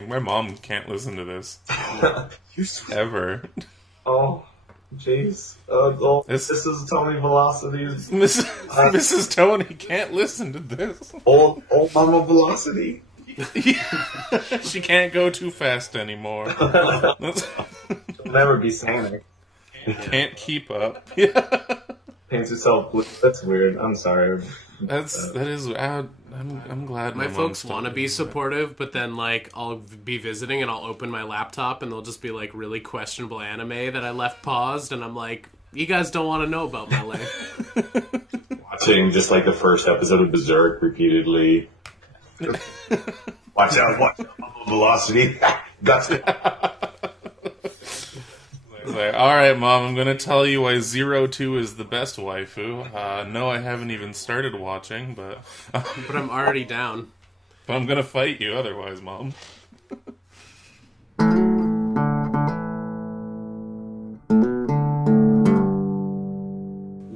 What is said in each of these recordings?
My mom can't listen to this. Ever. Oh, jeez. This is Tony Velocity's... Mrs. Tony can't listen to this. Old Mama Velocity? She can't go too fast anymore. She'll never be Sonic. Can't keep up. Paints herself blue. That's weird. I'm sorry. That is. I'm glad my folks want to be supportive, but then I'll be visiting and I'll open my laptop and they'll just be really questionable anime that I left paused, and I'm like, you guys don't want to know about my life. Watching just the first episode of Berserk repeatedly. Watch out, Velocity. Gotcha. Alright, Mom, I'm gonna tell you why 02 is the best waifu. No, I haven't even started watching, but... but I'm already down. But I'm gonna fight you otherwise, Mom.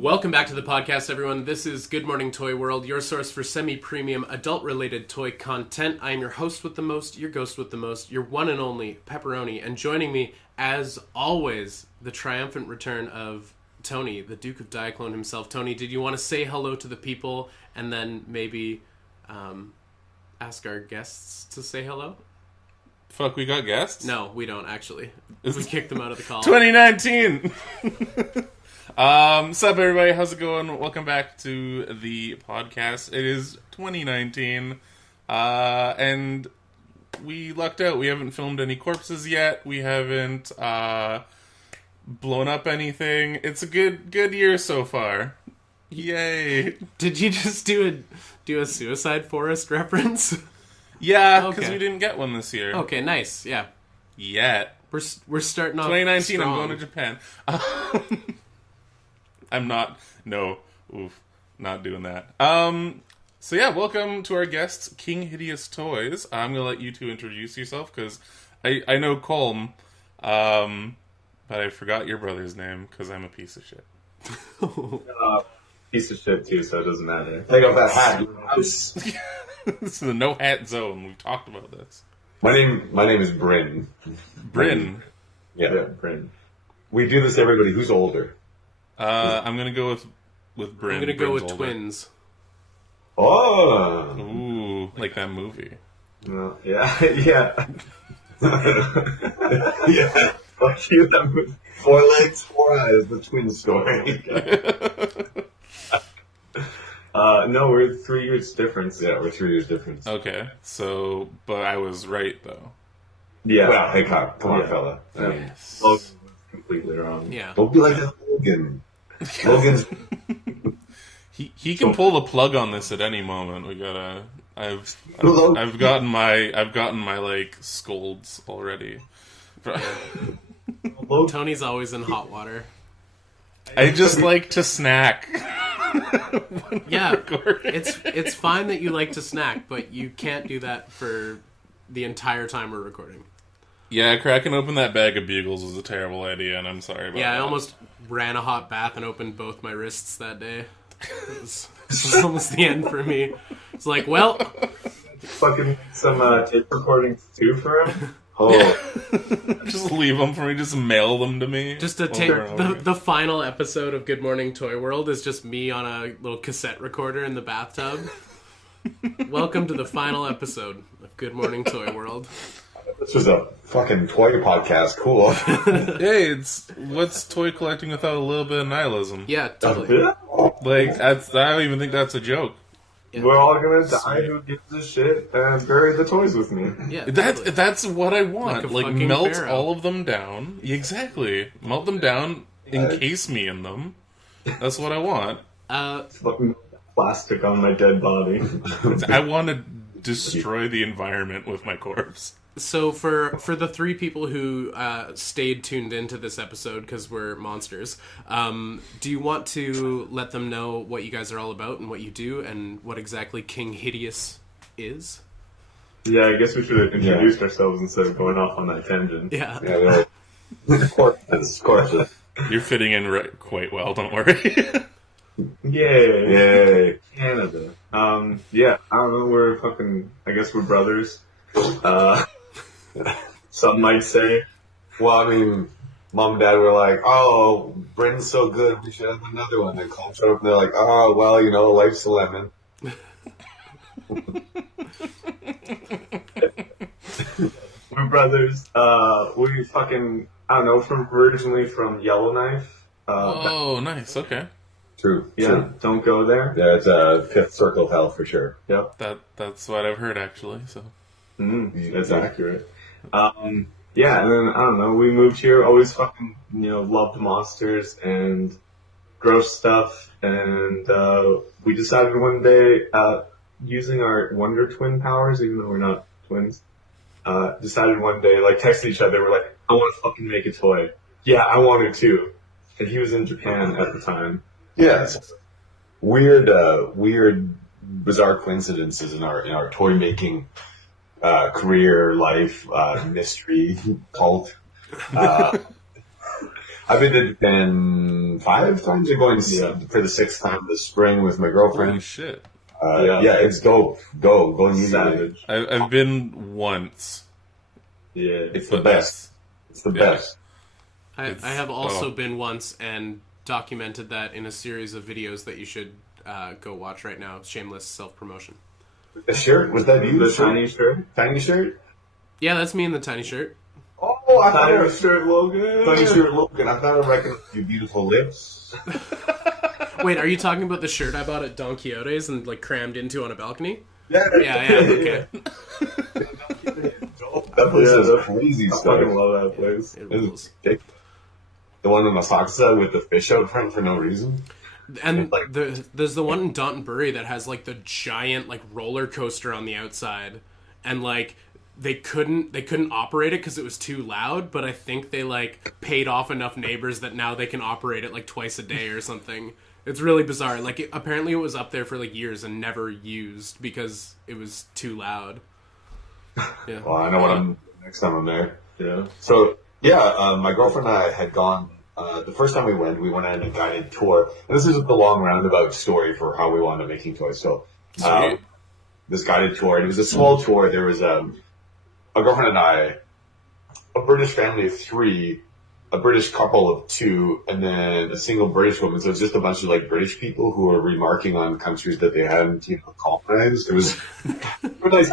Welcome back to the podcast, everyone. This is Good Morning Toy World, your source for semi-premium, adult-related toy content. I am your host with the most, your ghost with the most, your one and only Pepperoni, and joining me, as always, the triumphant return of Tony, the Duke of Diaclone himself. Tony, did you want to say hello to the people, and then maybe ask our guests to say hello? Fuck, we got guests? No, we don't, actually. We kicked them out of the call. 2019! Sup everybody, how's it going? Welcome back to the podcast. It is 2019, and we lucked out. We haven't filmed any corpses yet. We haven't, blown up anything. It's a good year so far. Yay! Did you just do a Suicide Forest reference? Yeah, because we didn't get one this year. Okay, nice, yeah. Yet. We're starting off 2019, strong. I'm going to Japan. I'm not, not doing that. So yeah, welcome to our guests, King Hideous Toys. I'm going to let you two introduce yourself, because I know Colm, but I forgot your brother's name, because I'm a piece of shit. Piece of shit, too, so it doesn't matter. Take off that hat. House. This is a no-hat zone. We've talked about this. My name is Bryn. Bryn. Yeah, Bryn. We do this, everybody. Who's older? I'm going to go with Bryn. I'm going to go with older. twins. Oh! Ooh, like that movie. No, yeah. Yeah. Fuck you, that movie. 4 legs, 4 eyes, the twin story. No, we're 3 years difference. Yeah, we're 3 years difference. Okay, so, but I was right, though. Yeah. Well, hey, come on, fella. Yes. Logan was completely wrong. Yeah. Don't be like that, Logan. Logan's... He can pull the plug on this at any moment. We gotta. I've gotten my scolds already. Tony's always in hot water. I just like to snack. Yeah, it's fine that you like to snack, but you can't do that for the entire time we're recording. Yeah, cracking open that bag of Bugles was a terrible idea, and I'm sorry about that. Yeah, I almost ran a hot bath and opened both my wrists that day. This was almost the end for me. It's like, well... Fucking some tape recordings, too, for him? Oh. Just leave them for me, just mail them to me. Just to take the final episode of Good Morning Toy World is just me on a little cassette recorder in the bathtub. Welcome to the final episode of Good Morning Toy World. This was a fucking toy podcast. Cool. Hey, what's toy collecting without a little bit of nihilism? Yeah, totally. I don't even think that's a joke. Yeah. We're all gonna die. Who gives a shit? And bury the toys with me. Yeah, totally. That's what I want. Like a fucking melt pharaoh. all of them down. Exactly. Melt them down. Encase me in them. That's what I want. Fucking plastic on my dead body. I want to destroy the environment with my corpse. So for the 3 people who stayed tuned into this episode because we're monsters, do you want to let them know what you guys are all about and what you do and what exactly King Hideous is? Yeah, I guess we should have introduced ourselves instead of going off on that tangent. Yeah. Corpses. You're fitting in quite well, don't worry. Yay. Canada. Yeah, I don't know, I guess we're brothers. Some might say. Well, I mean, mom and dad were like, "Oh, Britain's so good, we should have another one." And call showed up, and they're like, "Oh, well, life's a lemon." We're brothers. We fucking, I don't know, originally from Yellowknife. Oh, nice. Okay. True. Yeah, True. don't go there. Yeah, it's a fifth circle of hell for sure. Yep. That's what I've heard actually. So. That's accurate. Yeah, and then, I don't know, we moved here, always fucking, loved monsters and gross stuff, and we decided one day, using our Wonder Twin powers, even though we're not twins, decided one day, texted each other, we're like, I want to fucking make a toy. Yeah, I wanted to. And he was in Japan at the time. Yes. Weird, bizarre coincidences in our toy making career, life, mystery, cult. I've been to Japan 5 times. I'm going for the 6th time this spring with my girlfriend. Holy shit. Yeah, it's dope. Go immediately. I've been once. Yeah. It's the best. It's the best. I have also been once and documented that in a series of videos that you should go watch right now. Shameless self-promotion. The shirt? Was that you? The tiny shirt? Tiny shirt? Yeah, that's me in the tiny shirt. Oh, I thought it Tiny was shirt Logan. Tiny shirt Logan. I thought I recognized your beautiful lips. Wait, are you talking about the shirt I bought at Don Quixote's and crammed into on a balcony? Yeah, Yeah, okay. That place is Yeah, crazy I stuff. fucking love that place. It rules. The one in Masaksa with the fish out front for no reason. And there's the one in Downton that has the giant roller coaster on the outside, and they couldn't operate it because it was too loud. But I think they paid off enough neighbors that now they can operate it twice a day or something. It's really bizarre. Apparently it was up there for years and never used because it was too loud. Yeah. Well, I know what I'm next time I'm there. Yeah. So my girlfriend and I had gone. The first time we went on a guided tour. And this is the long roundabout story for how we wound up making toys. So, this guided tour, and it was a small tour. There was a girlfriend and I, a British family of 3, a British couple of 2, and then a single British woman. So it's just a bunch of British people who were remarking on countries that they hadn't, colonized. It was nice.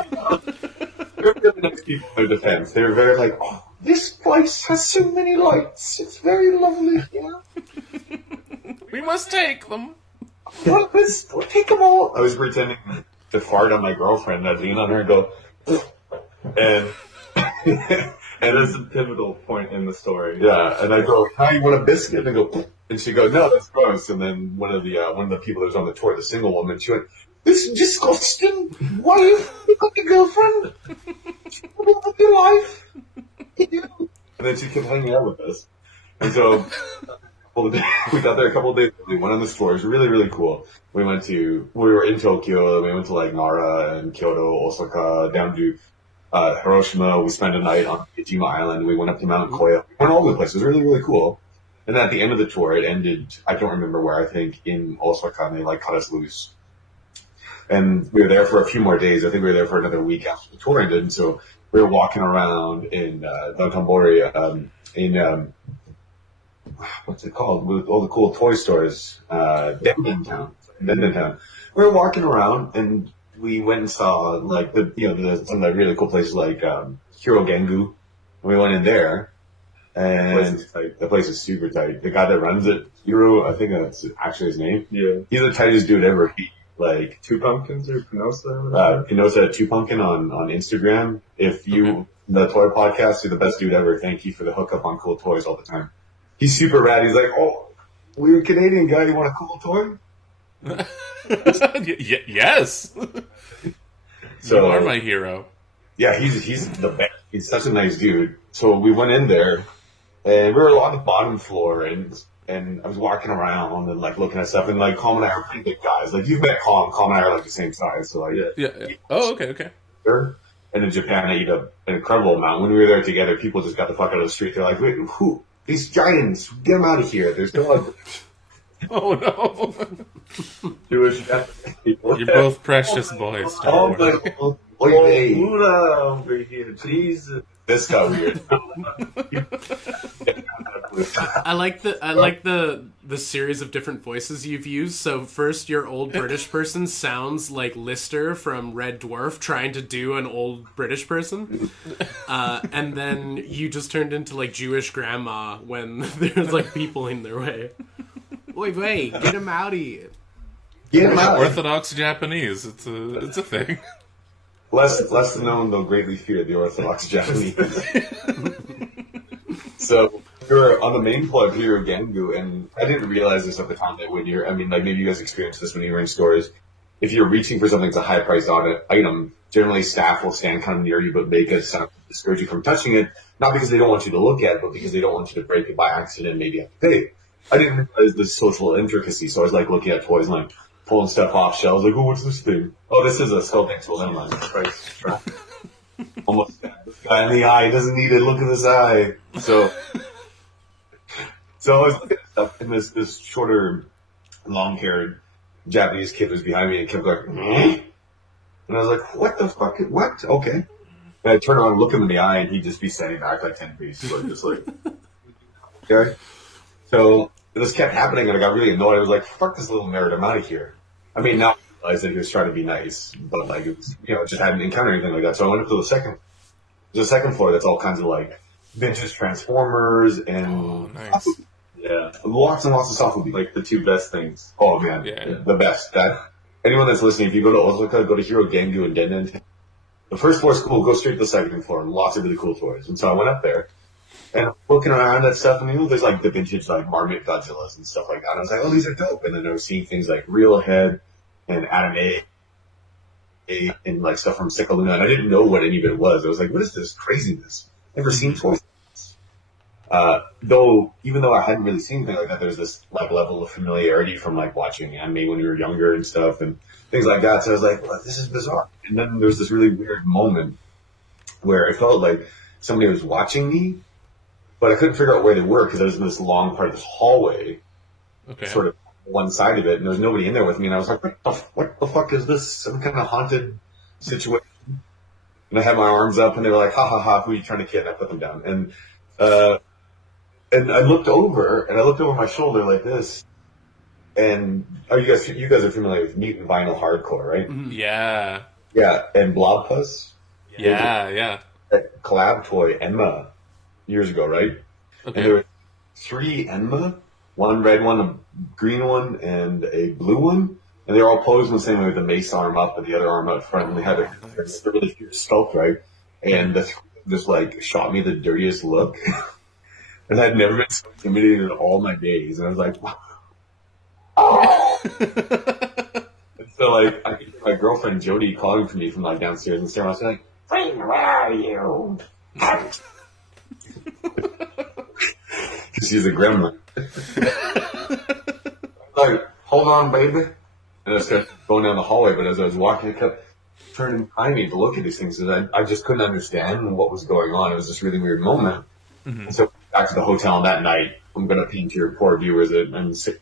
They were really nice people in their defense. They were very oh, this place has so many lights. It's very lovely here. We must take them. We'll take them all. I was pretending to fart on my girlfriend. I'd lean on her and go, and That's a pivotal point in the story. yeah, and I go, "Hi, you want a biscuit?" And I go, and she goes, "No, that's gross." And then one of the people that was on the tour, the single woman, she went, "This is disgusting. Why you got a girlfriend? What about your life?" And then she kept hanging out with us. And so we got there a couple of days. We went on this tour. It was really, really cool. We were in Tokyo. We went to Nara and Kyoto, Osaka, down to Hiroshima. We spent a night on Ijima Island. We went up to Mount Koya. We went all over the place. It was really, really cool. And then at the end of the tour, it ended, I don't remember where, I think in Osaka, and they cut us loose. And we were there for a few more days. I think we were there for another week after the tour ended. And so we were walking around in downtown Bori, in what's it called? With all the cool toy stores, Denton Town. We were walking around, and we went and saw some of the really cool places Hiro Gengu. And we went in there, and the place is super tight. The guy that runs it, Hiro, I think that's actually his name. Yeah. He's the tightest dude ever. Two Pumpkins or Pinosa? Pinosa 2 Pumpkin on Instagram. If you, the Toy Podcast, you're the best dude ever. Thank you for the hookup on cool toys all the time. He's super rad. He's like, "Oh, weird Canadian guy, you want a cool toy?" Yes. So, you are my hero. Yeah, he's the best. He's such a nice dude. So we went in there, and we were on the bottom floor, and I was walking around and looking at stuff, and Calm and I are pretty big guys. You've met Calm. Calm and I are the same size. So yeah. Oh, okay. And in Japan, I eat an incredible amount. When we were there together, people just got the fuck out of the street. They're like, "Wait, who? These giants, get them out of here. There's no..." Oh, no. Jewish people. You're both precious boys. Oh, Don't worry. but, oy vey. Buddha over here, Jesus. This got weird. I like the series of different voices you've used. So first, your old British person sounds like Lister from Red Dwarf trying to do an old British person, and then you just turned into like Jewish grandma when there's like people in their way. Wait, get him out of here. Get him out. Orthodox Japanese. It's a thing. Less known, though greatly feared, the Orthodox Japanese. So we were on the main plug here at Gangu, and I didn't realize this at the time that when you're, I mean, like maybe you guys experienced this when you were in stores. If you're reaching for something that's a high-priced item, generally staff will stand kind of near you but make a sound to discourage you from touching it, not because they don't want you to look at it, but because they don't want you to break it by accident and maybe have to pay. I didn't realize the social intricacy, so I was like looking at toys and like pulling stuff off shelves, like, oh, what's this thing? Oh, this is a sculpting tool. Never mind. Right. Almost stabbed this guy in the eye. He doesn't need it. Look at this eye. So I was looking at stuff, and this shorter, long-haired Japanese kid was behind me and kept like, and I was like, what the fuck? What? Okay. And I turn around and look him in the eye, and he'd just be standing back like 10 feet, just like, okay. So this kept happening, and I got really annoyed. I was like, fuck this little nerd, I'm out of here. I mean, now I realize that he was trying to be nice, but like, it was, just hadn't encountered anything like that. So I went up to the second floor that's all kinds of like vintage Transformers and nice. Yeah. Lots and lots of sofubi. Like the two best things. Oh man, Yeah. the best. Anyone that's listening, if you go to Osaka, go to Hero Gangu and Denden. The first floor is cool. Go straight to the second floor, and lots of really cool toys. And so I went up there, and I'm looking around at stuff, and there's like the vintage like Marmot Godzillas and stuff like that. And I was like, oh, these are dope. And then I was seeing things like Real Head and Anime and like stuff from Sickaluna, and I didn't know what any of it was. I was like, what is this craziness? Never seen toys. Even though I hadn't really seen anything like that, there's this like level of familiarity from like watching anime when we were younger and stuff and things like that. So I was like, well, this is bizarre. And then there's this really weird moment where it felt like somebody was watching me, but I couldn't figure out where they were because there was this long part of this hallway, sort of one side of it, and there was nobody in there with me. And I was like, what the fuck is this? Some kind of haunted situation? And I had my arms up, and they were like, ha ha ha, who are you trying to kid? And I put them down. And I looked over my shoulder like this. And you guys are familiar with Mutant Vinyl Hardcore, right? Mm-hmm. Yeah. Yeah, and Blobpuss. Yeah. That collab toy Enma years ago, right? Okay. And there were 3 Enma, one red one, a green one, and a blue one. And they were all posed in the same way with the mace arm up and the other arm out front. And they had a really fierce sculpt, right? And the just like shot me the dirtiest look. And I'd never been so intimidated in all my days. And I was like, wow. Oh. And so like I could hear my girlfriend Jody calling for me from like downstairs and staring. I was like, "Friend, where are you?" Because she's a gremlin. Like, hold on, baby. And I started going down the hallway, but as I was walking, I kept turning behind me to look at these things, and I just couldn't understand what was going on. It was this really weird moment. Mm-hmm. And so back to the hotel that night, I'm going to paint your poor viewers an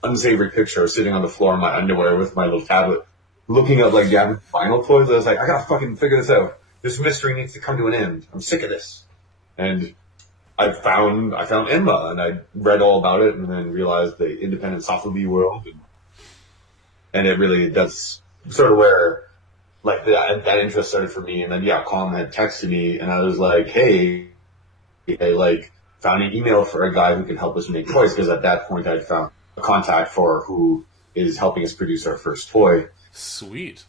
unsavory picture of sitting on the floor in my underwear with my little tablet, looking up like Japanese vinyl toys. I was like, I got to fucking figure this out. This mystery needs to come to an end. I'm sick of this. And I found Enma, and I read all about it, and then realized the independent sofubi world, and it really does sort of where like that interest started for me. And then Colin had texted me, and I was like, hey, I like found an email for a guy who could help us make toys, because at that point I'd found a contact for who is helping us produce our first toy. Sweet.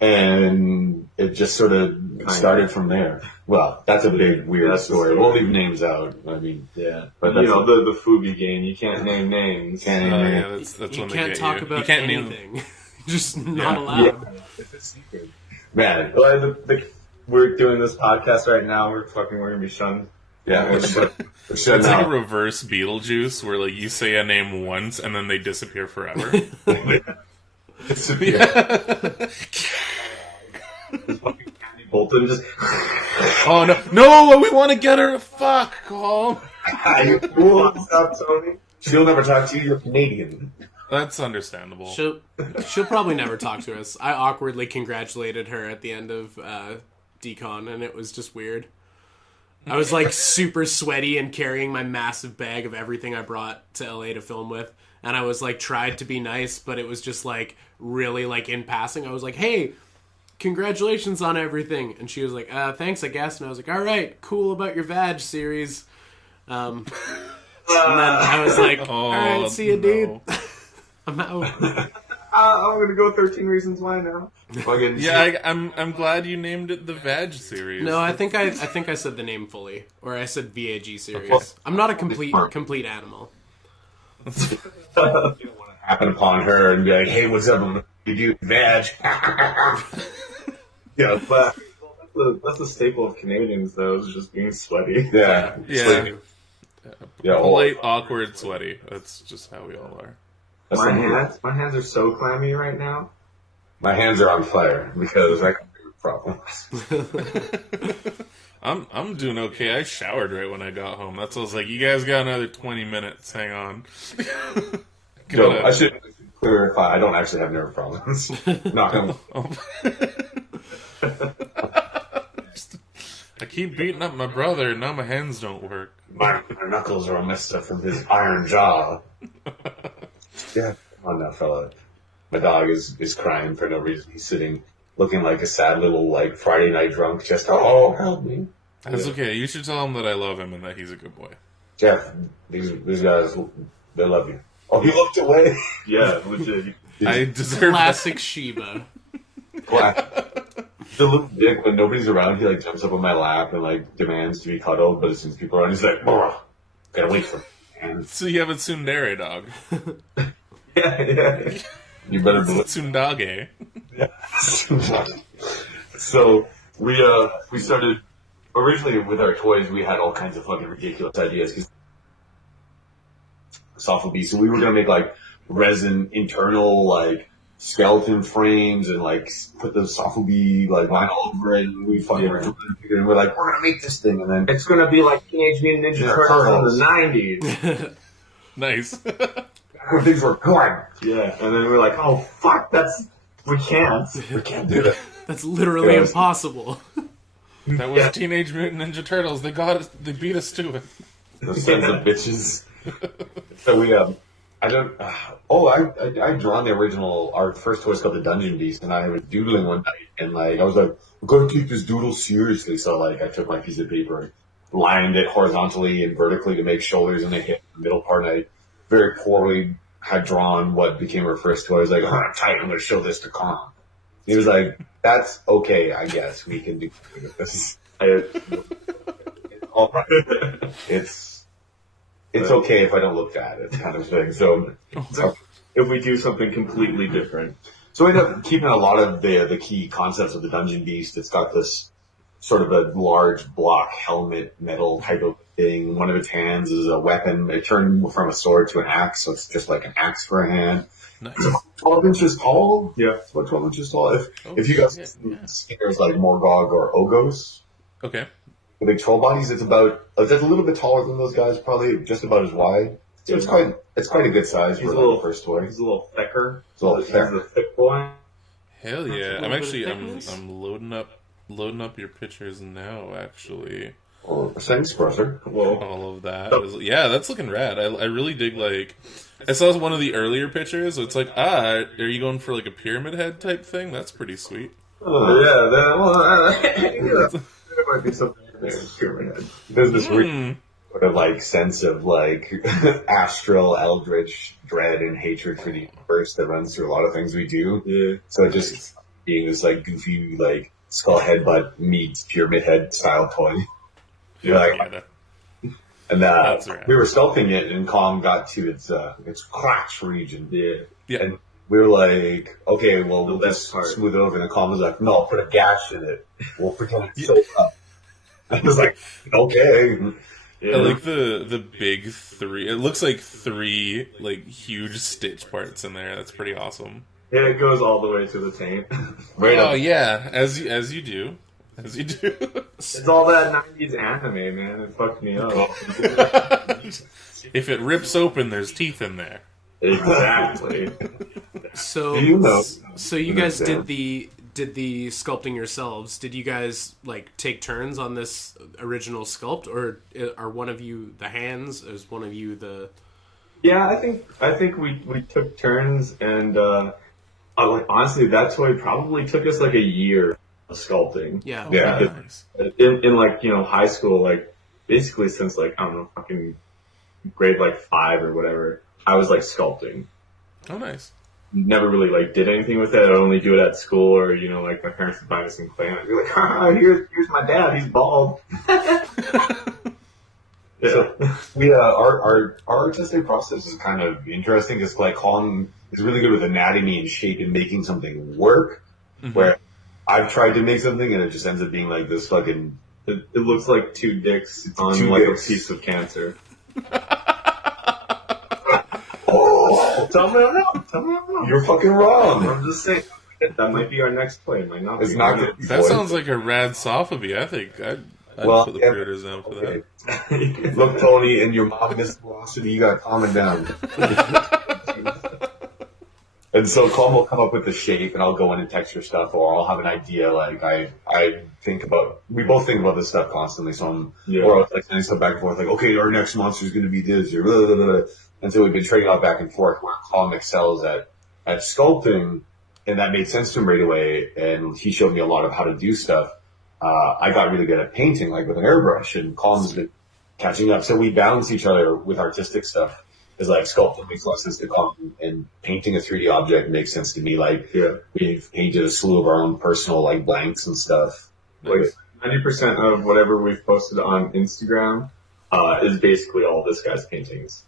And it just sort of started from there. Well, that's a big, weird story. We'll leave names out. I mean, yeah. But the Fubi game, you can't name names. That's you when can't they talk get about you can't anything. Just not allowed. Yeah. It's a secret. Man, we're doing this podcast right now. We're going to be shunned. Yeah, It's like a reverse Beetlejuice, where like you say a name once and then they disappear forever. Bolton just. Oh no! We want to get her. Fuck, Cole. You fool! Stop, Tony. She'll never talk to you. You're Canadian. That's understandable. She'll probably never talk to us. I awkwardly congratulated her at the end of Decon, and it was just weird. I was like super sweaty and carrying my massive bag of everything I brought to LA to film with. And I was like, tried to be nice, but it was just like really like in passing. I was like, hey, congratulations on everything. And she was like, thanks, I guess. And I was like, all right, cool about your vag series. And then I was like, all right, see you, dude. I'm out. I'm gonna go 13 Reasons Why now. Yeah, I'm glad you named it the Vag series. No, I think I said the name fully, or I said VAG series. I'm not a complete animal. You don't want to happen upon her and be like, "Hey, what's up? You do vag?" Yeah, but that's the staple of Canadians, though, is just being sweaty. Yeah. Yeah. Yeah. Polite, awkward, sweaty. That's just how we all are. My hands are so clammy right now. My hands are on fire because I got problems. I'm doing okay. I showered right when I got home. That's what I was like, you guys got another 20 minutes. Hang on. So I should clarify, I don't actually have nerve problems. Not gonna. I keep beating up my brother, and now my hands don't work. My knuckles are all messed up from his iron jaw. Yeah, come on now, fella. My dog is crying for no reason. He's sitting, looking like a sad little, like, Friday night drunk, just, oh, help me. That's okay. You should tell him that I love him and that he's a good boy. Jeff, these guys, they love you. Oh, he looked away? Yeah, legit. I deserve Classic Shiba. The little dick, when nobody's around, he, like, jumps up on my lap and, like, demands to be cuddled, but as soon as people are around, he's like, gotta wait for him. So you have a tsundere dog. Yeah. You better It's a believe tsundage. So we started originally with our toys. We had all kinds of fucking ridiculous ideas because sofubi. So we were gonna make like resin internal like skeleton frames and like put the sofubi like vinyl over it. And we fucking were like, we're gonna make this thing, and then It's gonna be like Teenage Mutant Ninja Turtles in the 90s. Nice. things were good. Yeah, and then we're like, oh fuck, we can't. We can't do that. That's literally Yeah. impossible. That was Teenage Mutant Ninja Turtles. They got us. They beat us to it. Those sons of bitches. So we I don't. I drawn the original. Our first toy was called the Dungeon Beast, and I was doodling one night, and like I was like, "We're gonna take this doodle seriously." So like, I took my piece of paper and lined it horizontally and vertically to make shoulders, and they hit the middle part. And I very poorly had drawn what became our first toy. I was like, "Oh, I'm tight. I'm gonna show this to Con." He was like, "That's okay. I guess we can do this." All right. It's okay if I don't look at it, kind of thing. So If we do something completely different. So I ended up keeping a lot of the key concepts of the Dungeon Beast. It's got this sort of a large block helmet metal type of thing. One of its hands is a weapon. It turned from a sword to an axe, so it's just like an axe for a hand. Nice. It's about 12 inches tall. Yeah. It's about 12 inches tall. If you guys scares like Morgog or Ogos, Okay. the big troll bodies, it's about a little bit taller than those guys, probably just about as wide. So it's quite a good size for the first toy. He's a little thicker. It's a little He's thicker. a thick boy. Hell yeah! I'm bit actually of thickness. I'm loading up your pictures now. Actually, Oh, thanks, brother. Whoa. all of that. Yeah, that's looking rad. I really dig like. I saw one of the earlier pictures. So it's like, are you going for like a pyramid head type thing? That's pretty sweet. Oh, yeah, there might be something in there. Pyramid. There's this weird sort of like sense of like astral, eldritch dread and hatred for the universe that runs through a lot of things we do. Yeah. So it just being this like goofy like skull headbutt meets pyramid head style toy. You're like, Yeah, that- and That's right. we were sculpting it, and Kong got to its crotch region. Yeah. And we were like, okay, well, we'll best just part. smooth it over. And then Kong was like, no, put a gash in it. We'll pretend it's sewn up. I was like, okay. Yeah. I like the big three. It looks like three like huge stitch parts in there. That's pretty awesome. Yeah, it goes all the way to the taint. Right Oh up. yeah, as you do. It's all that 90s anime, man. It fucked me up. If it rips open, there's teeth in there. Exactly. So Do you know? So you guys did the did the sculpting yourselves, did you guys like take turns on this original sculpt, or are one of you the hands? Is one of you the? Yeah, I think we took turns, and like honestly, that toy probably took us like a year of sculpting. Yeah. Yeah. Nice. In like high school, like basically since like I don't know, fucking grade like 5 or whatever, I was like sculpting. Oh, nice. Never really like did anything with it. I'd only do it at school, or like my parents would buy me some clay, and I'd be like, here's my dad, he's bald. Yeah. So we our artistic process is kind of interesting because like Colin is really good with anatomy and shape and making something work. Mm-hmm. Where I've tried to make something and it just ends up being like this fucking. It looks like 2 dicks on Two like dicks. a piece of cancer. Oh, Tell me I'm wrong. you're fucking wrong. I'm just saying that might be our next play. It might not. It's be. not good. That sounds like a rad sofubi. I think I'd put the pre-orders down for that. Okay. Look, Tony, and your mom missed velocity. You gotta calm it down. And so Colin will come up with the shape, and I'll go in and texture stuff, or I'll have an idea. Like I think about. We both think about this stuff constantly. So or I'll like sending stuff back and forth. Like, okay, our next monster is gonna be this, or blah, blah, blah, blah. And so we've been trading off back and forth. Where Colin excels at sculpting, and that made sense to him right away. And he showed me a lot of how to do stuff. I got really good at painting, like with an airbrush, and Colin's been catching up. So we balance each other with artistic stuff. It's like sculpting makes a lot of sense to Colin, and painting a 3D object makes sense to me. Like we've painted a slew of our own personal like blanks and stuff. Like 90% of whatever we've posted on Instagram is basically all this guy's paintings.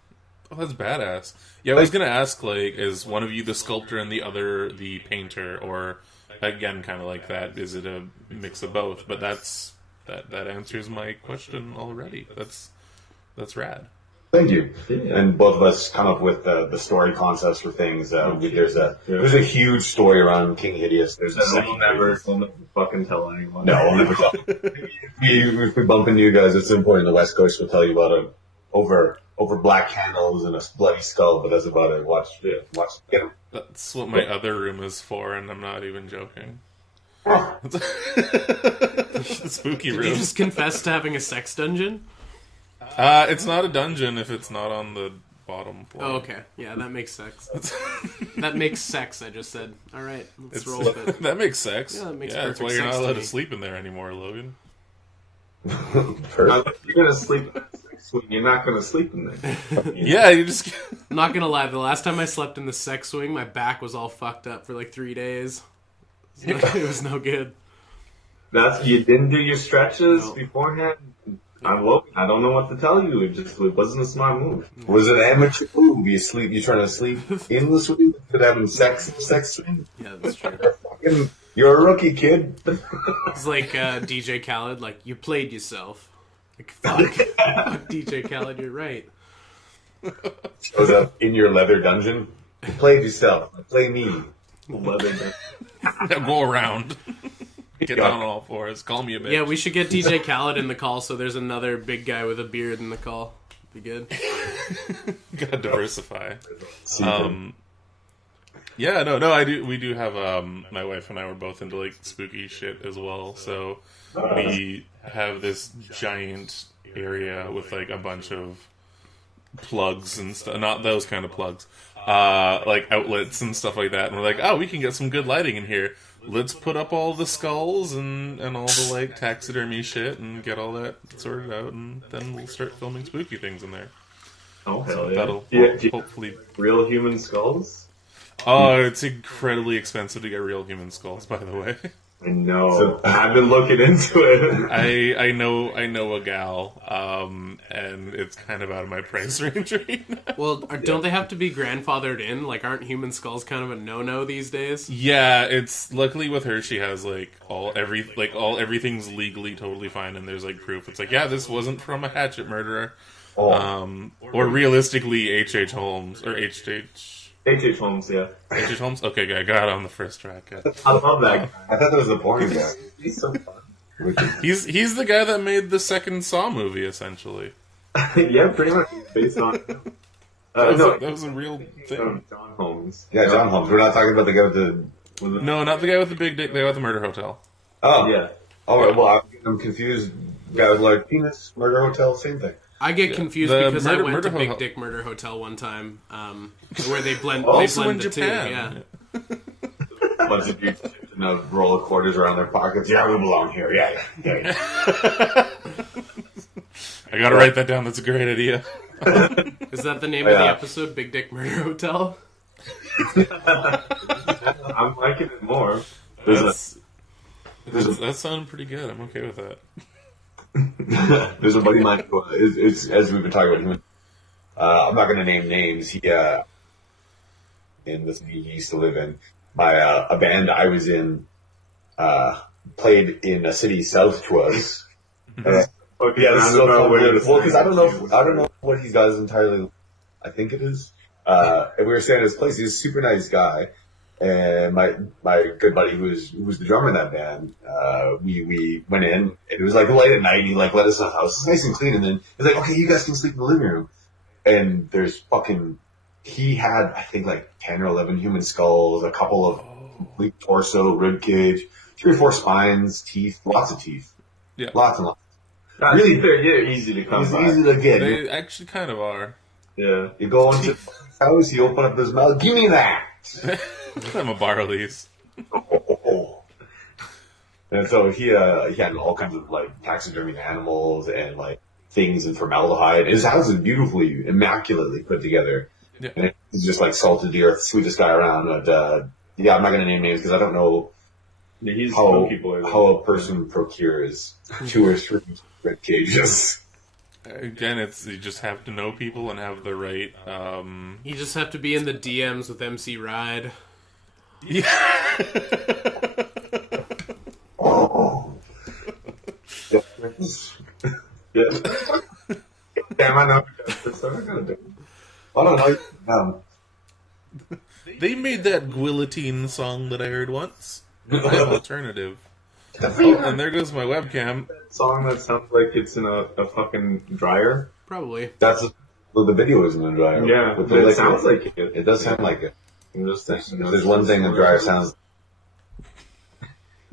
Oh, that's badass. Yeah, I was gonna ask, like, is one of you the sculptor and the other the painter, or again, kind of like that? Is it a mix of both? But that answers my question already. That's rad. Thank you. Yeah. And both of us come up with the story concepts for things. There's a huge story around King Hideous. There's a We'll never fucking tell anyone. No, we'll never tell. If we bump into you guys at some point in the West Coast, we'll tell you about it over black candles and a bloody skull. But that's about it. Watch, get him. That's what my other room is for, and I'm not even joking. Spooky Did room. you just confess to having a sex dungeon? It's not a dungeon if it's not on the bottom floor. Oh, okay. Yeah, that makes sense. That makes sex, I just said. All right, let's roll with it. That makes sex. Yeah, that makes that's perfect why you're not sense to allowed me. to sleep in there anymore, Logan. You're gonna sleep in that sex swing. You're not gonna sleep in there. Yeah, you just... I'm not gonna lie, the last time I slept in the sex swing, my back was all fucked up for like 3 days. It was no good. You didn't do your stretches No. beforehand. I'm Logan. I don't know what to tell you. It wasn't a smart move. Was it an amateur move? You trying to sleep in the swing? Could having sex in the sex swing? Yeah, that's true. You're a rookie, kid. It's like DJ Khaled, like, you played yourself. Like, fuck. Fuck DJ Khaled, you're right. Shows up in your leather dungeon. You played yourself. Play me. Leather. Go around. Get down on all fours. Call me a bitch. Yeah, we should get DJ Khaled in the call so there's another big guy with a beard in the call. Be good. Gotta diversify. See, Yeah, no, I do. We do have my wife and I were both into like spooky shit as well. So we have this giant area with like a bunch of plugs and stuff. Not those kind of plugs, like outlets and stuff like that. And we're like, oh, we can get some good lighting in here. Let's put up all the skulls and all the like taxidermy shit and get all that sorted out, and then we'll start filming spooky things in there. Oh hell yeah! That'll Do you hopefully. real human skulls? Oh, it's incredibly expensive to get real human skulls, by the way. I know. I've been looking into it. I know a gal, and it's kind of out of my price range right now. Well, don't they have to be grandfathered in? Like, aren't human skulls kind of a no-no these days? Yeah, it's luckily with her she has everything's legally totally fine, and there's like proof. It's like, yeah, this wasn't from a hatchet murderer, or realistically H.H. Holmes or H.H. H.H. Holmes, yeah. H.H. Holmes. Okay, I got it on the first track. Yeah. I love that guy. I thought that was the porn guy. He's so fun. He's the guy that made the second Saw movie, essentially. Yeah, pretty much based on. That was a real thing. John Holmes. Yeah, John Holmes. We're not talking about the guy with the Was it? No, not the guy with the big dick. The guy with the murder hotel. Oh, Yeah. All right. Well, I'm confused. Guy with large penis, murder hotel, same thing. I get confused The because I murder- went murder to Big hotel. Dick Murder Hotel one time, where they blend. Also they blend in the Japan. two. Yeah. A bunch of dudes shifting a roll of quarters around their pockets. Yeah, we belong here. Yeah. I gotta write that down. That's a great idea. Is that the name of the Yeah. episode? Big Dick Murder Hotel. I'm liking it more. That sounded pretty good. I'm okay with that. There's a buddy of mine who is as we've been talking about him. I'm not going to name names. He in the city he used to live in. A band I was in played in a city south to us. Okay, Yeah, this is so roundabout way weird. to Well, because I say don't know what he does entirely. I think it is. And we were staying at his place. He's a super nice guy. And my good buddy who was the drummer in that band, we went in and it was like late at night. He like let us in the house. It's nice and clean. And then he's like, okay, you guys can sleep in the living room. And there's he had I think like 10 or 11 human skulls, a couple of complete torso, rib cage, 3 or 4 spines, teeth, lots of teeth. Yeah. Lots and lots. Really, they're easy to come It's by. easy to get. They actually kind of are. Yeah. You go into his house, you open up his mouth, give me that! I'm a Barley's. Oh. And so he had all kinds of like taxidermy animals and like things in formaldehyde. His house is beautifully, immaculately put together. Yeah. And he's just like salt of the earth, sweetest guy around. But yeah, I'm not going to name names because I don't know Yeah, he's how spooky boy. a person procures 2 or 3 rib cages. Again, you just have to know people and have the right. You just have to be in the DMs with MC Ride. Yeah. Oh. Yeah. Yeah. Damn, I know. That's what I'm gonna do. I don't know. They made that guillotine song that I heard once. I have an alternative. And there goes my webcam. Song that sounds like it's in a fucking dryer. Probably. That's well, the video is in the dryer. Yeah, With but the it liquid. sounds like it. It does sound like it. I'm just thinking. If there's one thing the dryer sounds.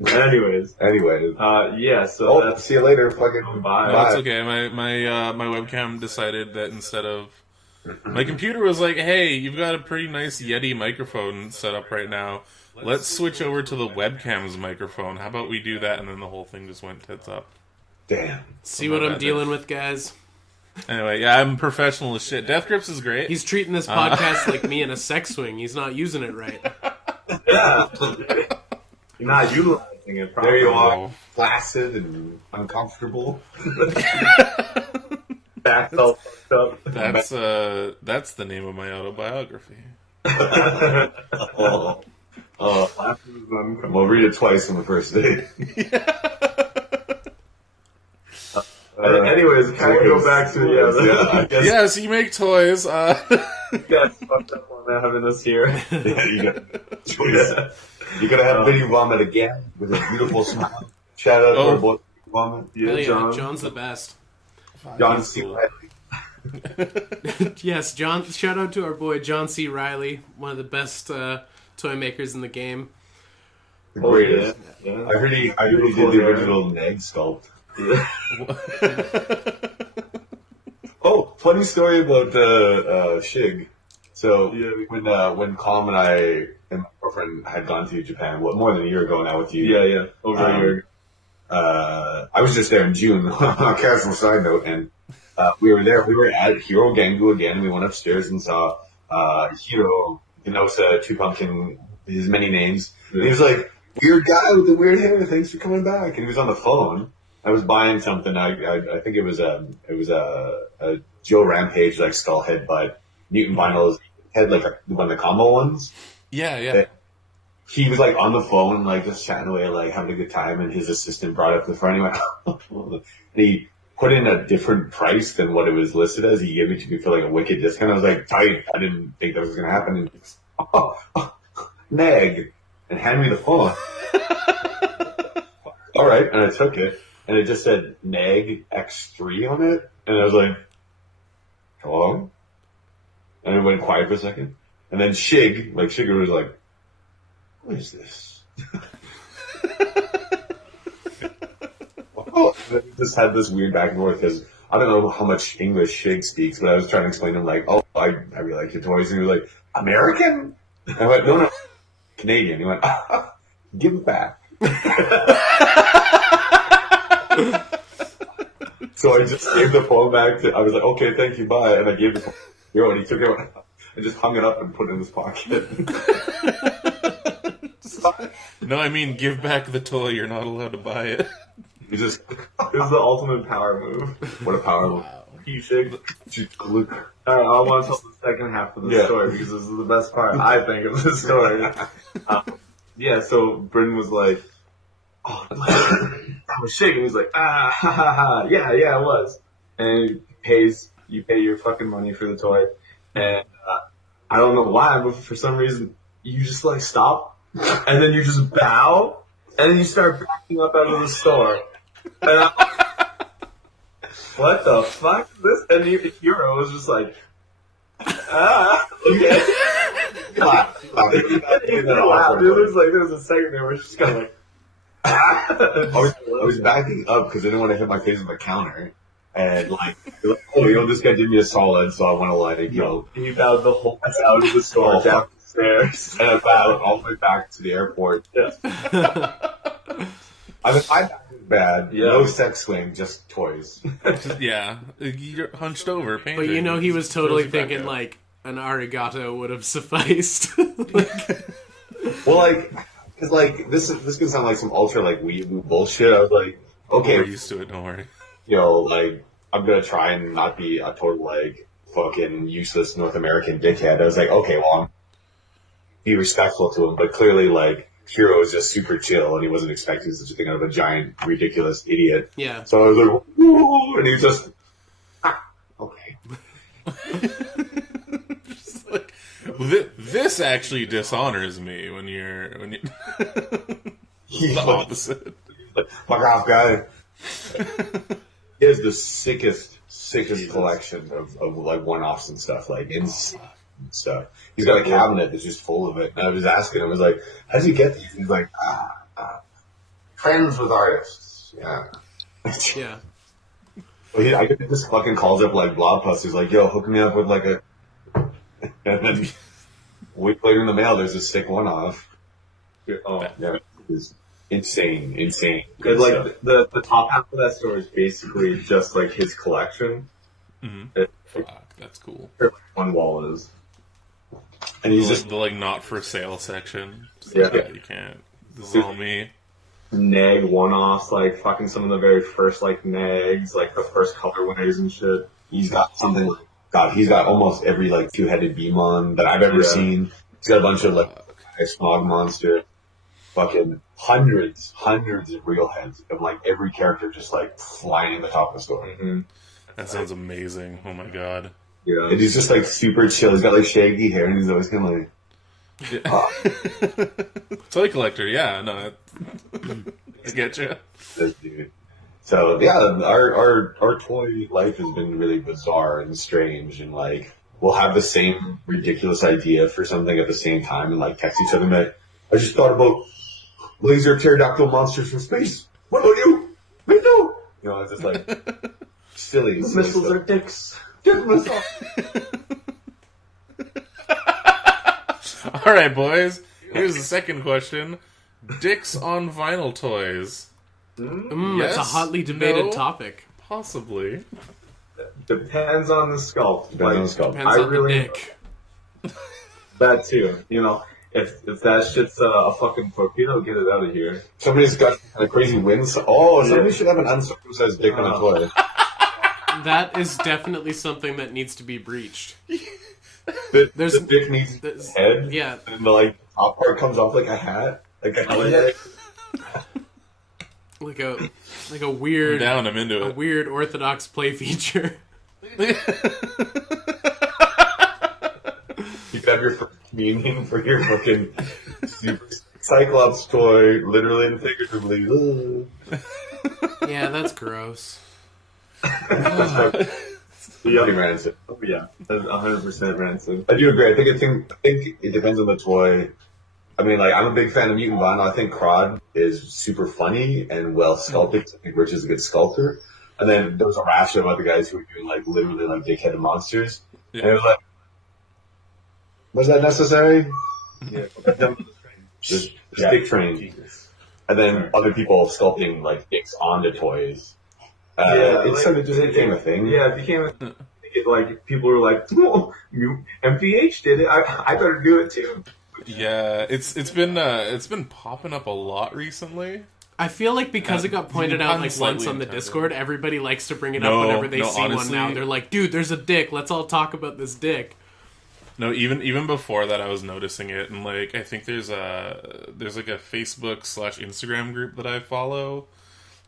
Anyways, Anyway. yeah. So Oh, that's see you later. Fucking bye. No, it's okay. My webcam decided that instead of my computer was like, "Hey, you've got a pretty nice Yeti microphone set up right now. Let's switch over to the webcam's microphone. How about we do that?" And then the whole thing just went tits up. Damn. See what I'm dealing with, guys. Anyway, yeah, I'm professional as shit. Death Grips is great. He's treating this podcast like me in a sex swing. He's not using it right. Yeah. You're not utilizing it properly. There you are, flaccid and uncomfortable. Back's all fucked up. That's the name of my autobiography. Oh. We'll read it twice on the first date. Anyways, can I go back to I guess. Yeah, so you make toys. You guys fucked up on having us here. Yeah, you gotta have Vinny Vomit again with a beautiful smile. Shout out to our boy Vomit. Yeah, Hell yeah, John. John's the best. John He's C. cool. Riley. Yes, John. Shout out to our boy John C. Riley, one of the best toy makers in the game. The Oh, greatest. yeah. I heard he did the original Neg sculpt. Yeah. Oh, funny story about Shig. So Yeah. when Colin and I and my girlfriend had gone to Japan, more than a year ago now with you. Yeah. Over a year. I was just there in June on a casual side note, and we were there. We were at Hiro Gangu again. We went upstairs and saw Hiro Genosa, Two Pumpkin, his many names. And he was like, "Weird guy with the weird hair. Thanks for coming back." And he was on the phone. I was buying something. I think it was a Joe Rampage like skull head, but Newton vinyls had like one of the combo ones. Yeah. He was like on the phone, like just chatting away, like having a good time, and his assistant brought up the front. He went, and he put in a different price than what it was listed as. He gave it to me for like a wicked discount. I was like, tight. I didn't think that was going to happen. And he goes, nag, and hand me the phone. All right, and I took it, and it just said nag X3 on it, and I was like, hello? And it went quiet for a second, and then Shig was like, what is this? Oh, and then we just had this weird back and forth because I don't know how much English Shig speaks, but I was trying to explain to him like, oh, I really like your toys, and he was like, American? And I went, no, Canadian. He went, give it back. So I just gave the phone back I was like, okay, thank you, bye. And I gave the phone to Hero, and he took it and just hung it up and put it in his pocket. No, I mean, give back the toy. You're not allowed to buy it. It was the ultimate power move. What a power move. You should. Alright, I want to tell the second half of the story because this is the best part, I think, of the story. So Bryn was like, oh, I was shaking. He's like, ha ha ha, yeah, it was. And you pay your fucking money for the toy. And I don't know why, but for some reason, you just like stop, and then you just bow, and then you start backing up out of the store. And I'm like, what the fuck is this? And Hero was just like, okay. There was a second there where it's just kind of like, I was backing up because I didn't want to hit my face on the counter. And this guy did me a solid, so I want to he bowed the whole way out of the store, down the stairs, and I bowed all the way back to the airport. Yeah. I mean, I backed it bad. Yeah. No sex swing, just toys. Yeah, you're hunched over, painting. But he was totally thinking like an arigato would have sufficed. Well, because this can sound like some ultra weeaboo bullshit. I was like, okay, we're used to it. Don't worry. I'm gonna try and not be a total fucking useless North American dickhead. I was like, okay, well, I'm be respectful to him, but clearly Hero was just super chill and he wasn't expecting such a thing out of a giant ridiculous idiot. Yeah. So I was like, woo, and he was just okay. Just this actually dishonors me when you the opposite. Fuck off, guy. He has the sickest collection of one-offs and stuff, insane stuff. He's got a cabinet that's just full of it. And I was asking him, I was like, how does he get these? He's like, friends with artists. Yeah. Yeah. Well, I get this fucking calls up Blobbusters, like, yo, hook me up with a... And then a week later in the mail, there's a sick one-off. Oh, yeah. It's insane. Because the top half of that story is basically just his collection. Mm-hmm. Fuck, that's cool. One wall is, and he's just the not for sale section. Yeah, you can't. This is all me. Nag one-offs, fucking some of the very first Nags, the first color winners and shit. He's got something he's got almost every two-headed Beamon that I've ever seen. He's got a bunch of smog monster. Fucking hundreds of real heads of every character just flying in the top of the store. Mm-hmm. That sounds amazing. Oh my god. Yeah. And he's just super chill. He's got shaggy hair and he's always kind of Toy collector, yeah, no. I get you. Dude. So yeah, our toy life has been really bizarre and strange, and we'll have the same ridiculous idea for something at the same time and text each other and be like, I just thought about laser pterodactyl monsters from space. What about you? Me too. It's just silly. The missiles stuff. are dicks. Dick missile. All right, boys. Here's the second question: dicks on vinyl toys. It's a hotly debated topic. Possibly. Depends on the sculpt. Depends on the dick. That too. If that shit's a fucking torpedo, get it out of here. Somebody's got a crazy wind. Somebody should have an uncircumcised dick on a toy. That is definitely something that needs to be breached. The dick needs a head. Yeah. And the top part comes off like a hat. Like a helmet. Like a weird... I'm down, I'm into it. A weird Orthodox play feature. You could have your first meaning for your fucking super Cyclops toy, literally and figuratively. Yeah, that's gross. Rancid. Oh yeah, that's 100% rancid. I do agree. I think it depends on the toy. I mean, like, I'm a big fan of mutant vinyl. I think Crod is super funny and well sculpted. I think Rich is a good sculptor. And then there was a raft of other guys who were doing, like, literally, like, dickheaded monsters. Yeah. And it was like, was that necessary? Yeah, jump on the train. Just dick train. And then other people sculpting, like, dicks onto toys. It sort of just became a thing. Yeah, it became a thing. Like, people were like, oh, MPH did it. I better do it too. Yeah, it's been popping up a lot recently. I feel like because it got pointed out like once on the Discord, everybody likes to bring it up whenever they see honestly, one now. They're like, dude, there's a dick. Let's all talk about this dick. No, even before that, I was noticing it, and like I think there's like a Facebook / Instagram group that I follow.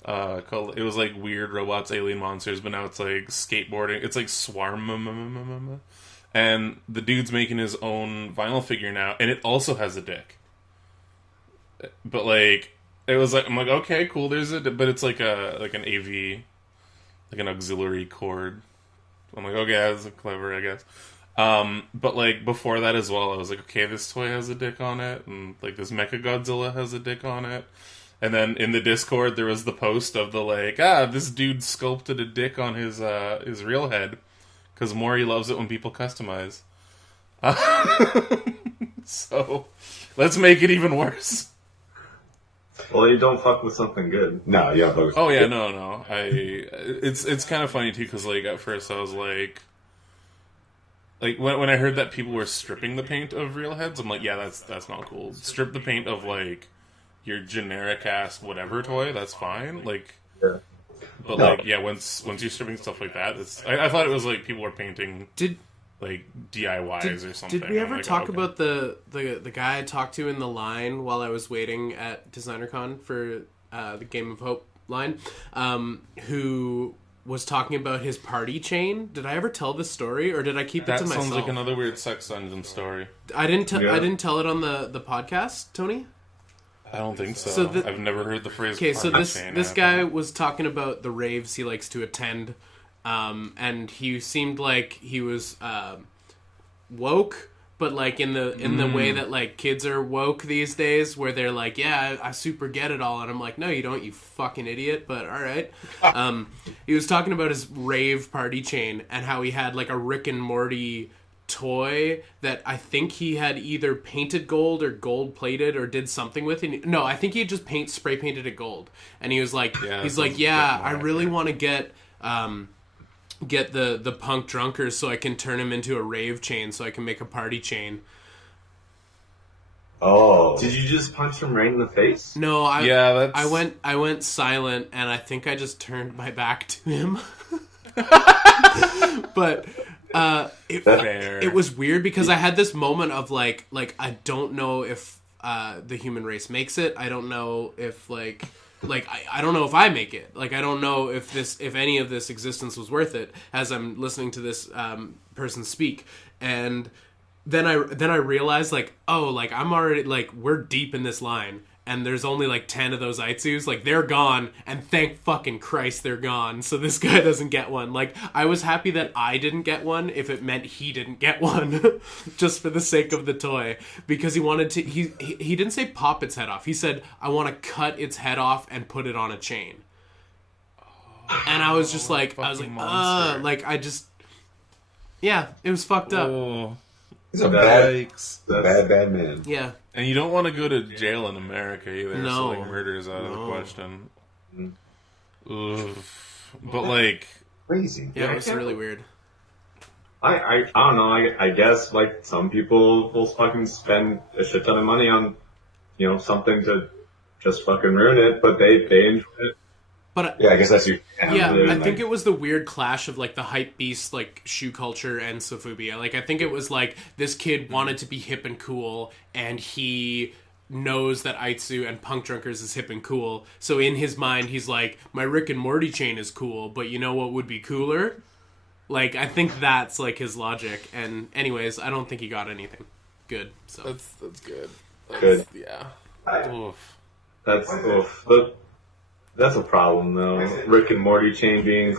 Called it was like Weird Robots, Alien Monsters, but now it's like skateboarding. It's like Swarm, and the dude's making his own vinyl figure now, and it also has a dick. But like, it was like I'm like, okay, cool. There's a, but it's like an AV, like an auxiliary cord. I'm like, okay, that's clever, I guess. But like before that as well, I was like, okay, this toy has a dick on it, and like this Mechagodzilla has a dick on it. And then in the Discord, there was the post of the like, this dude sculpted a dick on his real head because Maury loves it when people customize. So let's make it even worse. Well, you don't fuck with something good. No, yeah. Oh yeah, no. It's kind of funny too because like at first I was like when I heard that people were stripping the paint of real heads, I'm like, yeah, that's not cool. Strip the paint of like your generic ass whatever toy, that's fine. Like, yeah. But like, yeah, once you're stripping stuff like that, it's. I thought it was like people were painting like DIYs or something. Did we ever talk about the guy I talked to in the line while I was waiting at DesignerCon for the Game of Hope line, who was talking about his party chain? Did I ever tell this story, or did I keep it to myself? That sounds like another weird sex dungeon story. I didn't tell it on the podcast, Tony. I don't think so. I've never heard the phrase. Okay, so this guy was talking about the raves he likes to attend, and he seemed like he was woke, but like in the way that like kids are woke these days, where they're like, yeah, I super get it all, and I'm like, no, you don't, you fucking idiot. But all right. He was talking about his rave party chain and how he had like a Rick and Morty toy that I think he had either painted gold or gold plated or did something with it. No, I think he just spray painted it gold. And he was like, I really want to get the punk drunkers so I can turn him into a rave chain so I can make a party chain. Oh. Did you just punch him right in the face? No, I went silent and I think I just turned my back to him. But it was weird because I had this moment of like I don't know if the human race makes it. I don't know if I don't know if I make it. Like I don't know if any of this existence was worth it as I'm listening to this person speak. And then I realized like, oh, like I'm already like we're deep in this line. And there's only like 10 of those Aitsus. Like they're gone, and thank fucking Christ they're gone. So this guy doesn't get one. Like I was happy that I didn't get one if it meant he didn't get one, just for the sake of the toy, because he wanted to. He didn't say pop its head off. He said I want to cut its head off and put it on a chain. And I was just like, like I just, yeah, it was fucked up. Oh. He's a bad man. Yeah. And you don't want to go to jail in America either. No. So like murder is out of the question. Oof. But like crazy. Yeah, it was really weird. I don't know. I guess like some people will fucking spend a shit ton of money on something to just fucking ruin it, but they enjoy it. But yeah, I guess that's I think it was the weird clash of like the hype beast like shoe culture and sofubi. Like I think it was like this kid wanted to be hip and cool, and he knows that Aitsu and Punk Drunkers is hip and cool. So in his mind, he's like, my Rick and Morty chain is cool, but you know what would be cooler? Like I think that's like his logic. And anyways, I don't think he got anything good. So that's good. Good. Yeah. Oof. That's oof. But that's a problem, though. Rick and Morty chain being...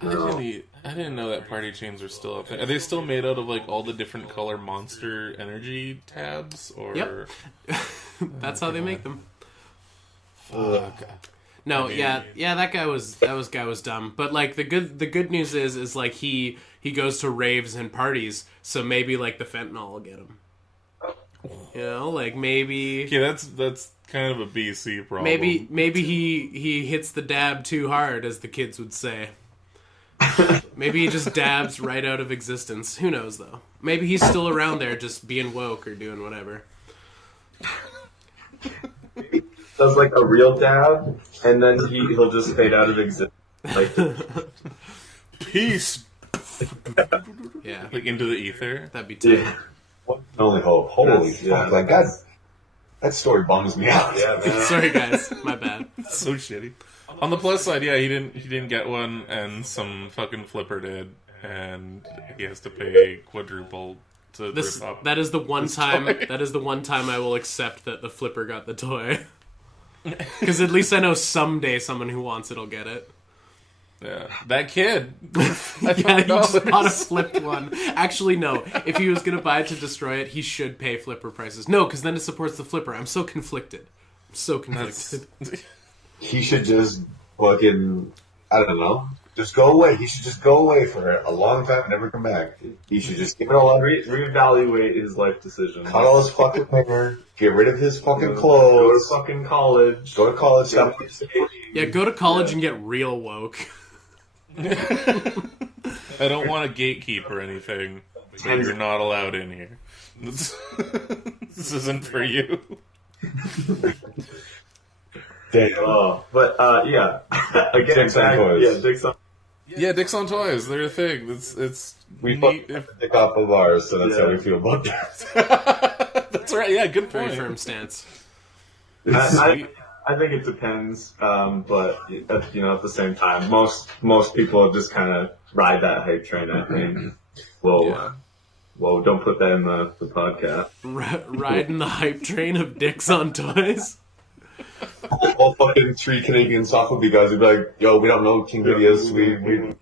How I didn't know that party chains were still up there. Are they still made out of like all the different color Monster Energy tabs? Or Yep. That's how they make them. Fuck. No, I mean- yeah, that guy was dumb. But like the good news is like he goes to raves and parties, so maybe like the fentanyl will get him. You know, like maybe Yeah, that's kind of a BC problem. maybe he hits the dab too hard, as the kids would say. Maybe he just dabs right out of existence. Who knows though? Maybe he's still around there, just being woke or doing whatever. Does like a real dab, and then he'll just fade out of existence. Like, Peace. Yeah, Like into the ether. that'd be tight. yeah, One can only hope. Holy That's- fuck! yeah. Like that story bums me out. yeah, man. Sorry guys, my bad. So shitty. On the plus side, yeah, he didn't get one, and some fucking flipper did, and he has to pay quadruple to rip up. That is the one time. toy. That is the one time I will accept that the flipper got the toy. Because at least I know someday someone who wants it'll get it. Yeah, that kid. Yeah, he just bought a flipped one. Actually, no. If he was gonna buy it to destroy it, he should pay flipper prices. No, because then it supports the flipper. I'm so conflicted. So conflicted. He should just fucking, I don't know, just go away. He should just go away for a long time and never come back. He should just give it all up, Reevaluate his life decisions. cut all his fucking hair, get rid of his fucking Go to clothes, fucking college. go to college, stop. Yeah, go to college and get real woke. I don't want a gatekeep or anything. But you're not allowed in here. This isn't for you. Damn. Oh, but yeah. Again, Dicks on toys. Yeah, Dicks on. Yeah, dicks on toys. They're a thing. It's We neat. fucked the dick off of ours, so that's how we feel about that. That's right. Yeah, good Very point. firm stance. I think it depends, but you know, at the same time, most people just kind of ride that hype train. I think. Whoa, Yeah. whoa! Don't put that in the podcast. Riding the hype train of dicks on toys. All fucking 3 Canadian sofubi guys would be like, yo, we don't know King Hideous, we never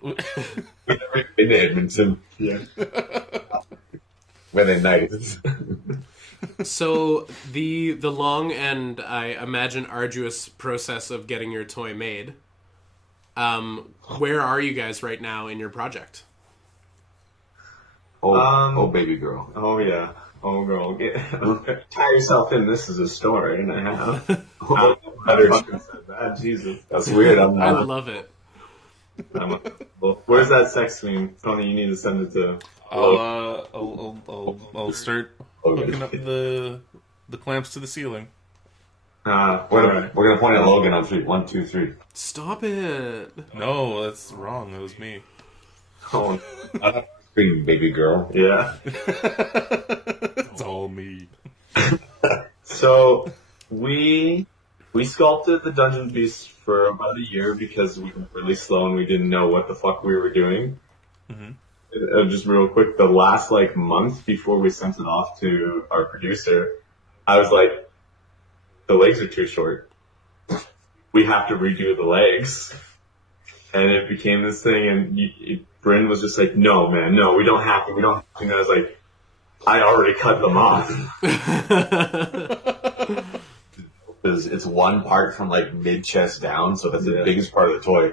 been to Edmonton. Yeah. When at night. So the long and I imagine arduous process of getting your toy made. Where are you guys right now in your project? Oh, baby girl. Oh yeah. Oh girl, tie yourself in. This is a story and a half. I fucking said that. Jesus. That's weird. I'm I not. love it. Where's that sex scene, Tony? You need to send it to. I'll start hooking up the clamps to the ceiling. We're We're gonna point at Logan on 3. 1, 2, 3. Stop it. No, that's wrong. That was me. Oh, Scream, baby girl. yeah. It's all me. So we sculpted the dungeon beast for about a year because we were really slow and we didn't know what the fuck we were doing. Just real quick, the last like month before we sent it off to our producer, I was like, the legs are too short. We have to redo the legs. And it became this thing, and Bryn was just like, no, man, no, we don't have to. And I was like, I already cut them off. It's one part from like mid chest down, so that's the Yeah. biggest part of the toy.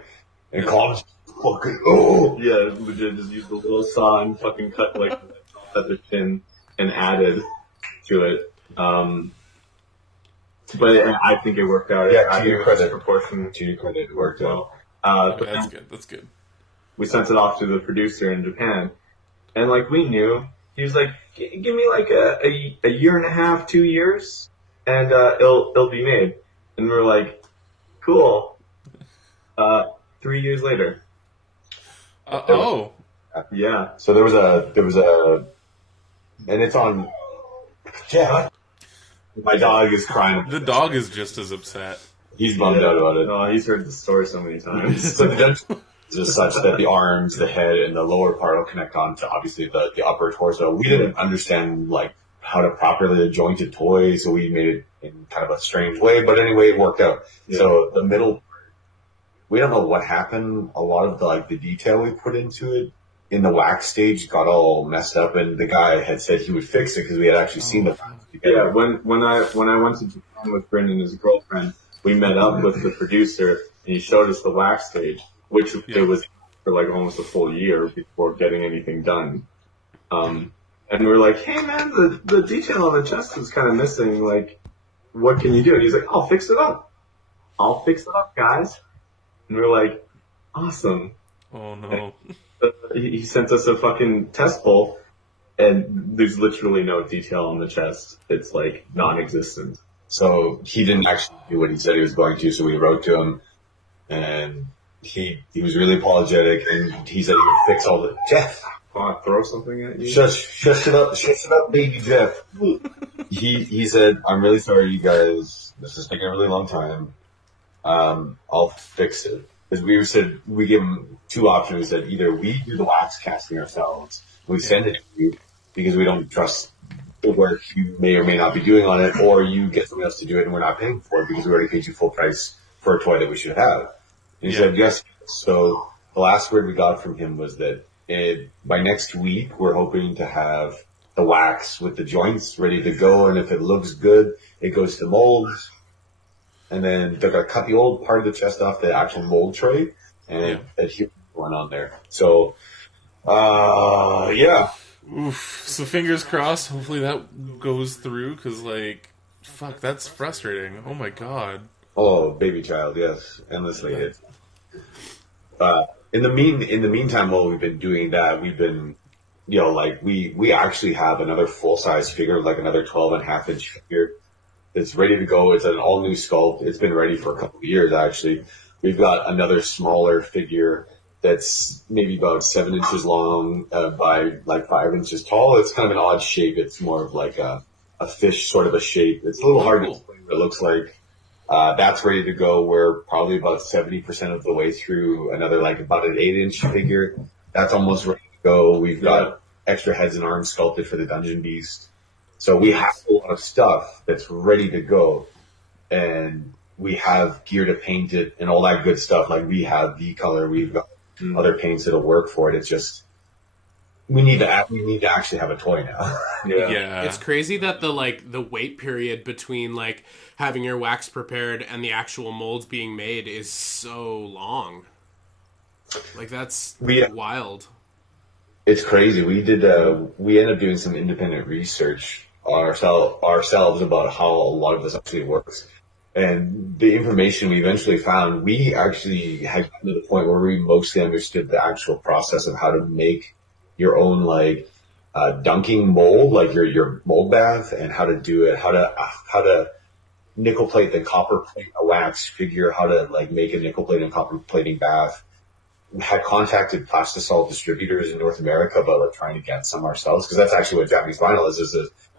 And Column's fucking, oh! Yeah, legit just used the little saw and fucking cut like at the chin and added to it. But I think it worked out. Yeah, I to think your it was credit. proportion. To your credit, it worked out. But That's then good. That's good. we sent it off to the producer in Japan, and like we knew, he was like, "Give me like a year and a half, 2 years, and it'll be made." And we were like, "Cool." 3 years later, Oh, yeah. So there was a, and it's on, yeah. My dog is crying. the dog is just as upset. He's bummed out about it. Oh, he's heard the story so many times. So the dungeon is just such that the arms, the head, and the lower part will connect on to obviously the upper torso. We didn't understand like how to properly joint a toy, so we made it in kind of a strange way. But anyway, it worked out. Yeah. So the middle we don't know what happened. A lot of the detail we put into it in the wax stage got all messed up, and the guy had said he would fix it because we had actually seen the wax together. Yeah, when I went to Japan with Brendan and his girlfriend, we met up with the producer, and he showed us the wax stage, which it was for like almost a full year before getting anything done. And we were like, hey man, the detail on the chest is kind of missing. Like, what can you do? And he's like, I'll fix it up. I'll fix it up, guys. And we were like, awesome. Oh no. He sent us a fucking test bowl, and there's literally no detail on the chest. It's like non-existent. So he didn't actually do what he said he was going to, so we wrote to him, and he was really apologetic, and he said he would fix all the... Jeff! Want to throw something at you? Shut it up, baby Jeff. He said, I'm really sorry, you guys. This is taking a really long time. I'll fix it. Because we gave him two options. We said either we do the wax casting ourselves, we send it to you because we don't trust the work you may or may not be doing on it, or you get someone else to do it and we're not paying for it because we already paid you full price for a toy that we should have. And he said yes. So the last word we got from him was that by next week we're hoping to have the wax with the joints ready to go, and if it looks good, it goes to molds. And then they're going to cut the old part of the chest off the actual mold tray and adhere one on there. So, yeah. Oof. So fingers crossed. Hopefully that goes through, because, like, fuck, that's frustrating. Oh my god. Oh, baby child, yes. Endlessly. In the meantime, while we've been doing that, we've been, we actually have another full-size figure, like another 12.5-inch figure. It's ready to go. It's an all-new sculpt. It's been ready for a couple of years, actually. We've got another smaller figure that's maybe about 7 inches long by like 5 inches tall. It's kind of an odd shape. It's more of like a fish sort of a shape. It's a little hard to explain what it looks like. That's ready to go. We're probably about 70% of the way through another like about an 8-inch figure. That's almost ready to go. We've got extra heads and arms sculpted for the Dungeon Beast. So we have a lot of stuff that's ready to go, and we have gear to paint it and all that good stuff. Like we have V-color, we've got other paints that'll work for it. It's just we need to actually have a toy now. Yeah. It's crazy that the wait period between like having your wax prepared and the actual molds being made is so long. Like that's wild. It's crazy. We ended up doing some independent research ourselves about how a lot of this actually works. And the information we eventually found, we actually had gotten to the point where we mostly understood the actual process of how to make your own dunking mold, like your mold bath, and how to do it, how to nickel plate the copper plate a wax figure, how to make a nickel plate and copper plating bath. We had contacted Plastisol distributors in North America about trying to get some ourselves, because that's actually what Japanese vinyl is.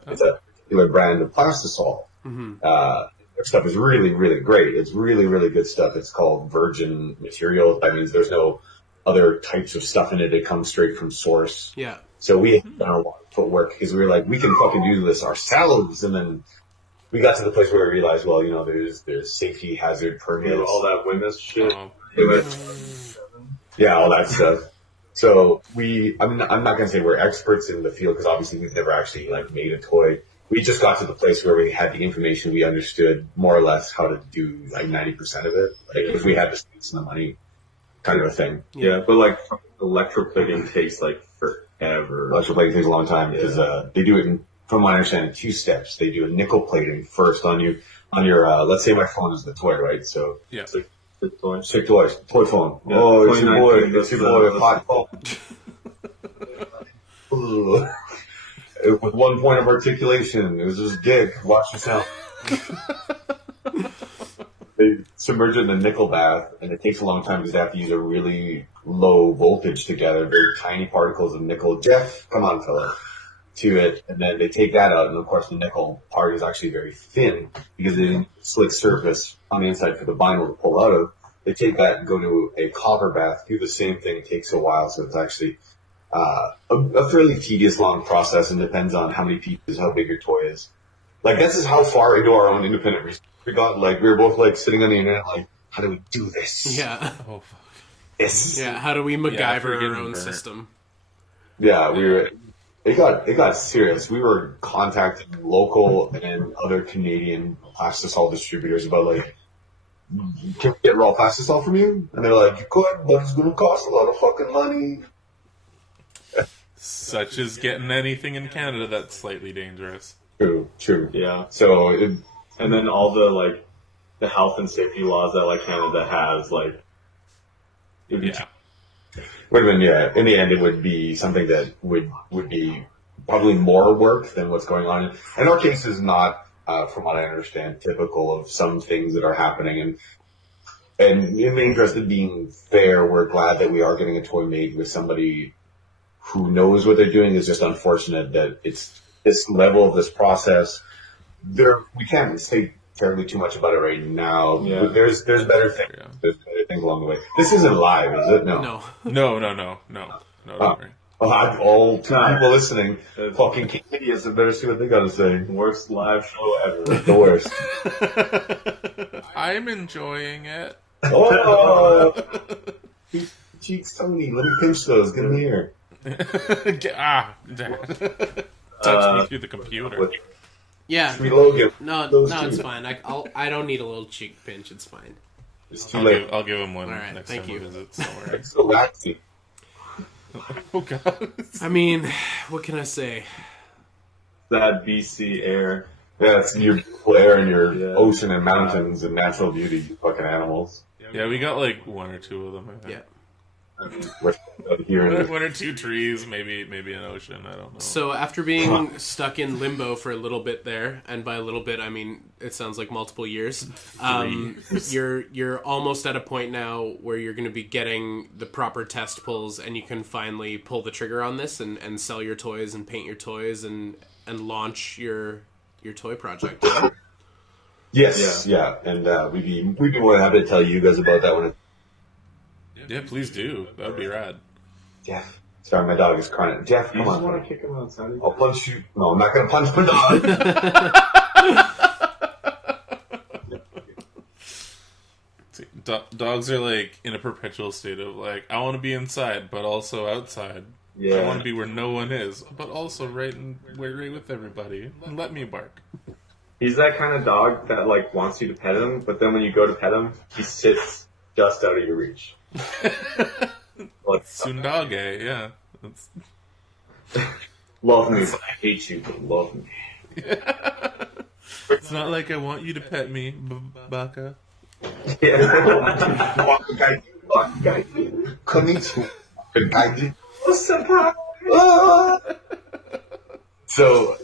It's a particular brand of Plastisol. Mm-hmm. Their stuff is really, really great. It's really, really good stuff. It's called virgin material. That means there's no other types of stuff in it. It comes straight from source. Yeah. So we had done a lot of footwork because we were like, we can fucking do this ourselves. And then we got to the place where we realized, well, there's safety hazard permits. All that Witness shit. Yeah, all that stuff. So I'm not going to say we're experts in the field, because obviously we've never actually made a toy. We just got to the place where we had the information, we understood more or less how to do 90% of it, if we had the space and the money, kind of a thing. Yeah, but electroplating takes forever. Electroplating takes a long time because they do it from my understanding, 2 steps. They do a nickel plating first on your let's say my phone is the toy, right? So yeah. Sick toy. Toy phone. Yeah, oh, it's your boy, hot phone. With 1 point of articulation, it was just dick. Watch yourself. They submerge it in the nickel bath, and it takes a long time because they have to use a really low voltage to gather very tiny particles of nickel. Jeff, come on, fella. To it, and then they take that out, and of course the nickel part is actually very thin because it didn't slick surface on the inside for the vinyl to pull out of. They take that and go to a copper bath, do the same thing. It takes a while, so it's actually a fairly tedious, long process, and depends on how many pieces, how big your toy is. This is how far into our own independent research we got. We were both sitting on the internet, how do we do this? Yeah. Oh, fuck. Yes. Yeah, how do we MacGyver forgetting our own burnt. system? Yeah, we were. It got serious. We were contacting local and other Canadian plastisol distributors about like, can we get raw plastisol from you? And they're like, you could, but it's going to cost a lot of fucking money. Such as getting anything in Canada that's slightly dangerous. True. Yeah. So And then all the, like, the health and safety laws that, like, Canada has, like, it'd be Yeah. would have been, yeah. In the end, it would be something that would be probably more work than what's going on. And our case is not, from what I understand, typical of some things that are happening. And in the interest of being fair, we're glad that we are getting a toy made with somebody who knows what they're doing. It's just unfortunate that it's this level of this process. We can't say terribly too much about it right now. Yeah. But there's better things. Yeah. There's better things along the way. This isn't live, is it? No. No. No, don't worry. All two people listening, fucking Hideous, I better see what they gotta say. worst live show ever. The worst. I'm enjoying it. Oh! Cheeks, Tony, let me pinch those. Get them here. Touch me through the computer. Yeah. Sweet Logan. No, Those it's two. fine. I don't need a little cheek pinch. It's fine. It's too late. I'll give him one All right, next thank time you. he visits. Don't worry. It's so waxy. Oh god. I mean, what can I say? That BC air. Yeah, it's your beautiful air and your Yeah. ocean and mountains and natural beauty, you fucking animals. Yeah, we got like one or two of them. I think. Yeah. We're here in the One or two trees, maybe an ocean. I don't know. So after being stuck in limbo for a little bit there, and by a little bit I mean it sounds like multiple years, you're almost at a point now where you're going to be getting the proper test pulls, and you can finally pull the trigger on this and sell your toys and paint your toys and launch your toy project. Yes, yeah. And we'd be more than happy to tell you guys about that one. Yeah, please do. That would be rad. Jeff. Sorry, my dog is crying. Jeff, You come just on. want to kick him outside? I'll punch you. No, I'm not going to punch my dog. See, dogs are like in a perpetual state of like, I want to be inside, but also outside. Yeah. I want to be where no one is, but also right with everybody. Let me bark. He's that kind of dog that, like, wants you to pet him, but then when you go to pet him, he sits just out of your reach. Like, Sundage, yeah. That's... love me, but I hate you, but love me. It's not like I want you to pet me, Baka. Konnichiwa. What's up, So,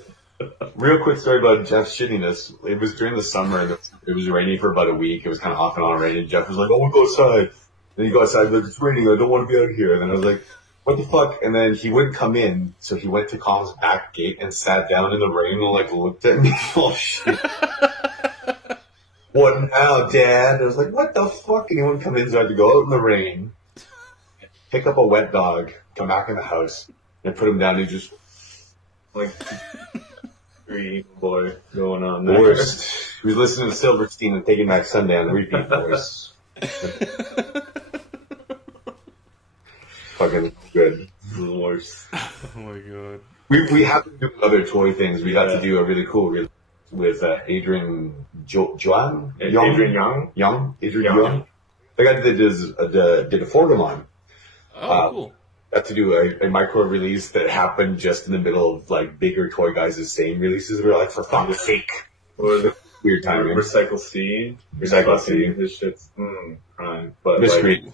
real quick story about Jeff's shittiness. It was during the summer and it was raining for about a week. It was kind of off and on raining. Jeff was like, "Oh, we'll go outside." Then he go outside, like, "It's raining. I don't want to be out here." And then I was like, "What the fuck?" And then he wouldn't come in, so he went to Calm's back gate and sat down in the rain and like looked at me. Oh shit! What now, Dad? I was like, "What the fuck?" And he wouldn't come in, so I had to go out in the rain, pick up a wet dog, come back in the house, and put him down and just. Like, green boy going on there. Worst. He was listening to Silverstein and Taking Back Sunday on repeat voice. Fucking good. The worst. Oh my god. We have to do other toy things. We got to do a really cool release with Adrian Young. Adrian Young? Adrian Young. The guy that did a Forgamon. Oh, cool. Got to do a micro release that happened just in the middle of like bigger toy guys' same releases. We were like, for fuck's sake. Or the Weird timing. Recycle C. Recycle C. His shit's crime. But Mystery. like,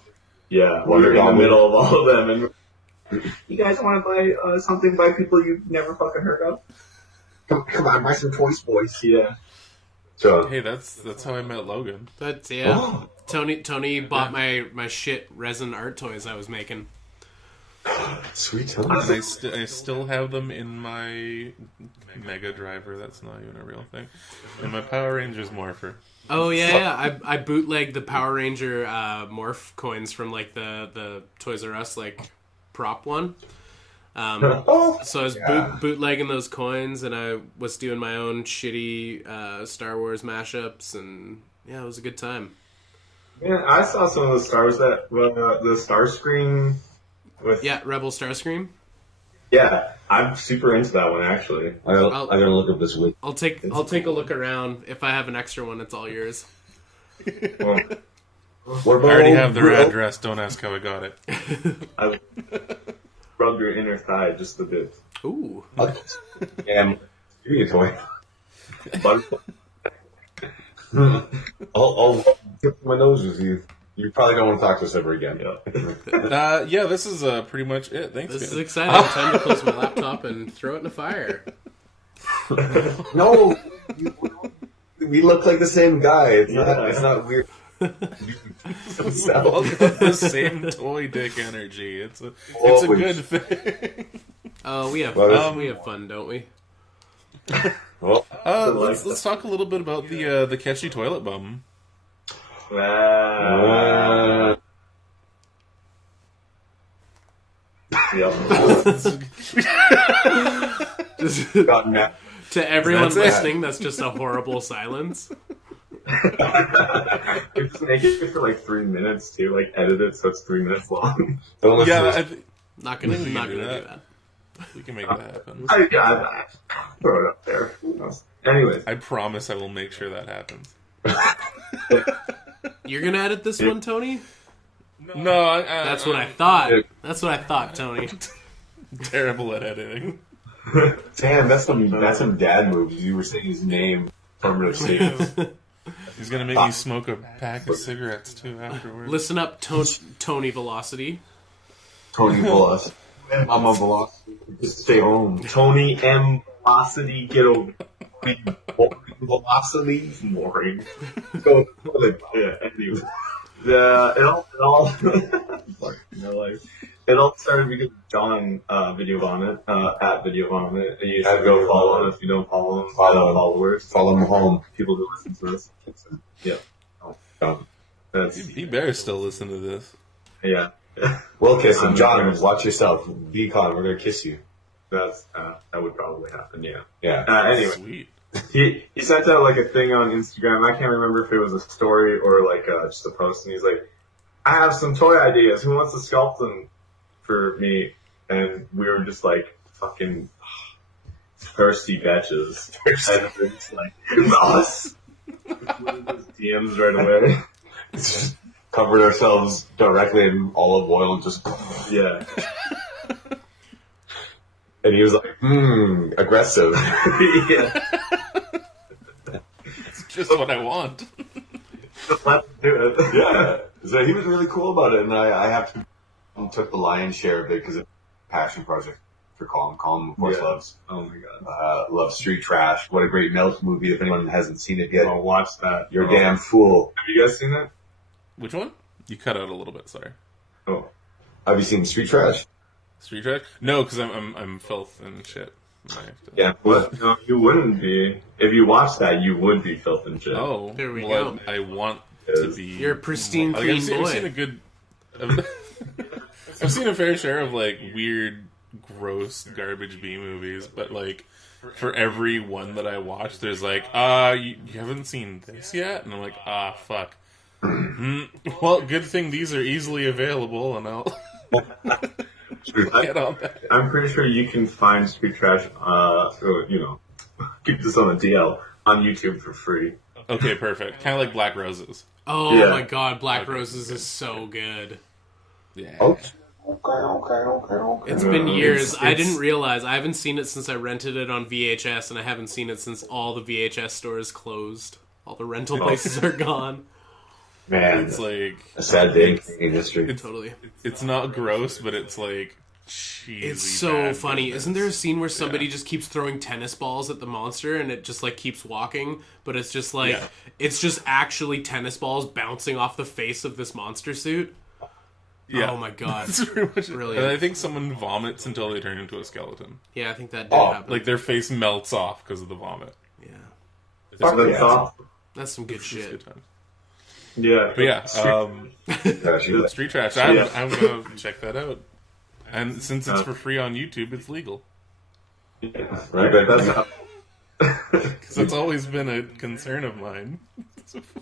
yeah, Wonder we're in the Woman. middle of all of them. And you guys want to buy something by people you've never fucking heard of? Come on, buy some toys, boys. Yeah. So, Hey, that's how I met Logan. But yeah, Oh. Tony bought my shit resin art toys I was making. sweet. And I still have them in my Mega Driver. That's not even a real thing. And my Power Rangers Morpher. Oh yeah. I bootlegged the Power Ranger morph coins from like the Toys R Us like prop one. So I was bootlegging those coins, and I was doing my own shitty Star Wars mashups, and yeah, it was a good time. Yeah, I saw some of the stars that the star screen with. Yeah, Rebel Starscream. Yeah, I'm super into that one actually. I gotta look up this week. I'll take a look around. If I have an extra one, it's all yours. Well, What I about already have their old- address. Don't ask how I got it. I rub your inner thigh just a bit. Ooh. Yeah, give me a toy. Butterfly. I'll dip my nose with you. You probably don't want to talk to us ever again. Yeah, this is pretty much it. Thanks, This is man. exciting. Time to close my laptop and throw it in the fire. No, we look like the same guy. It's Yeah. not. It's not weird. Welcome to the same toy dick energy. It's a Always. good thing. Oh, we have fun, don't we? Well, Let's talk a little bit about the catchy toilet bum. Yep. Just got mad. to everyone That's it. listening, that's just a horrible silence. Just make it for like 3 minutes too. Like edit it so it's 3 minutes long. Don't listen Yeah, to this. Not gonna We can do do that. that. We can make that happen. I throw it up there. Who knows? Anyways, I promise I will make sure that happens. You're gonna edit this one, Tony? No, That's what I thought. That's what I thought, Tony. Terrible at editing. Damn, that's some dad moves. You were saying his name. Affirmative statements. He's gonna make me smoke a pack of cigarettes too afterwards. Listen up, Tony Velocity. Tony Velocity. Mama Velocity. Just stay home. Tony M. Velocity, get over. Velocity. Boring. Go. Yeah. Anyway, it all started because John video on it at video on it. And you should go follow him if you don't follow him. Follow him. Followers. Follow him home. People who listen to this. Yeah. That's He better still listen to this. yeah. We'll kiss him. I'm John, embarrassed. watch yourself. Be calm. We're gonna kiss you. That's that would probably happen. Yeah. Yeah. Anyway. Sweet. He sent out like a thing on Instagram. I can't remember if it was a story or like just a post, and he's like, "I have some toy ideas. Who wants to sculpt them for me?" And we were just like fucking thirsty bitches. And it's like us. DMs right away. Just covered ourselves directly in olive oil and just. Yeah. And he was like, aggressive. Yeah. It's just what I want. Let's do it. Yeah. So he was really cool about it, and I have to took the lion's share of it because it's a passion project for Colin. Colin, of course, Yeah. loves Oh my god. loves Street Trash. What a great Milk movie! If anyone hasn't seen it yet, I'll watch that. you're a damn fool. Have you guys seen that? Which one? You cut out a little bit. Sorry. Oh. Have you seen Street Trash? Street Track? No, because I'm filth and shit. I have to- Yeah. What? No, you wouldn't be. If you watched that, you would be filth and shit. Oh, There we well, go. I want to be. You're a pristine, Like, clean I've boy. seen a good. I've seen a fair share of like weird, gross garbage B movies, but like for every one that I watch, there's like, you haven't seen this yet, and I'm like, fuck. Well, good thing these are easily available, and I'll get on that. I'm pretty sure you can find Street Trash, keep this on the DL, on YouTube for free. Okay, perfect. Kind of like Black Roses. Oh Yeah. my god, Black Roses is so good. Yeah. Okay. Okay. It's been years. I it's- didn't realize. I haven't seen it since I rented it on VHS, and I haven't seen it since all the VHS stores closed. All the rental places are gone. Man, It's like a sad day in history. Totally. it's not gross, but it's like cheesy. It's so bad funny. goodness. Isn't there a scene where somebody just keeps throwing tennis balls at the monster and it just like keeps walking, but it's just like Yeah. it's just actually tennis balls bouncing off the face of this monster suit? Yeah. Oh my god. That's pretty much it. Brilliant. And I think someone vomits until they turn into a skeleton. Yeah, I think that did Oh, happen. Like their face melts off because of the vomit. yeah. Off the Yeah. top. That's some good It's shit. good times. Yeah. But yeah, Street Trash. I'm gonna check that out. And since it's for free on YouTube, it's legal. Right, but That's that's Because that's always been a concern of mine.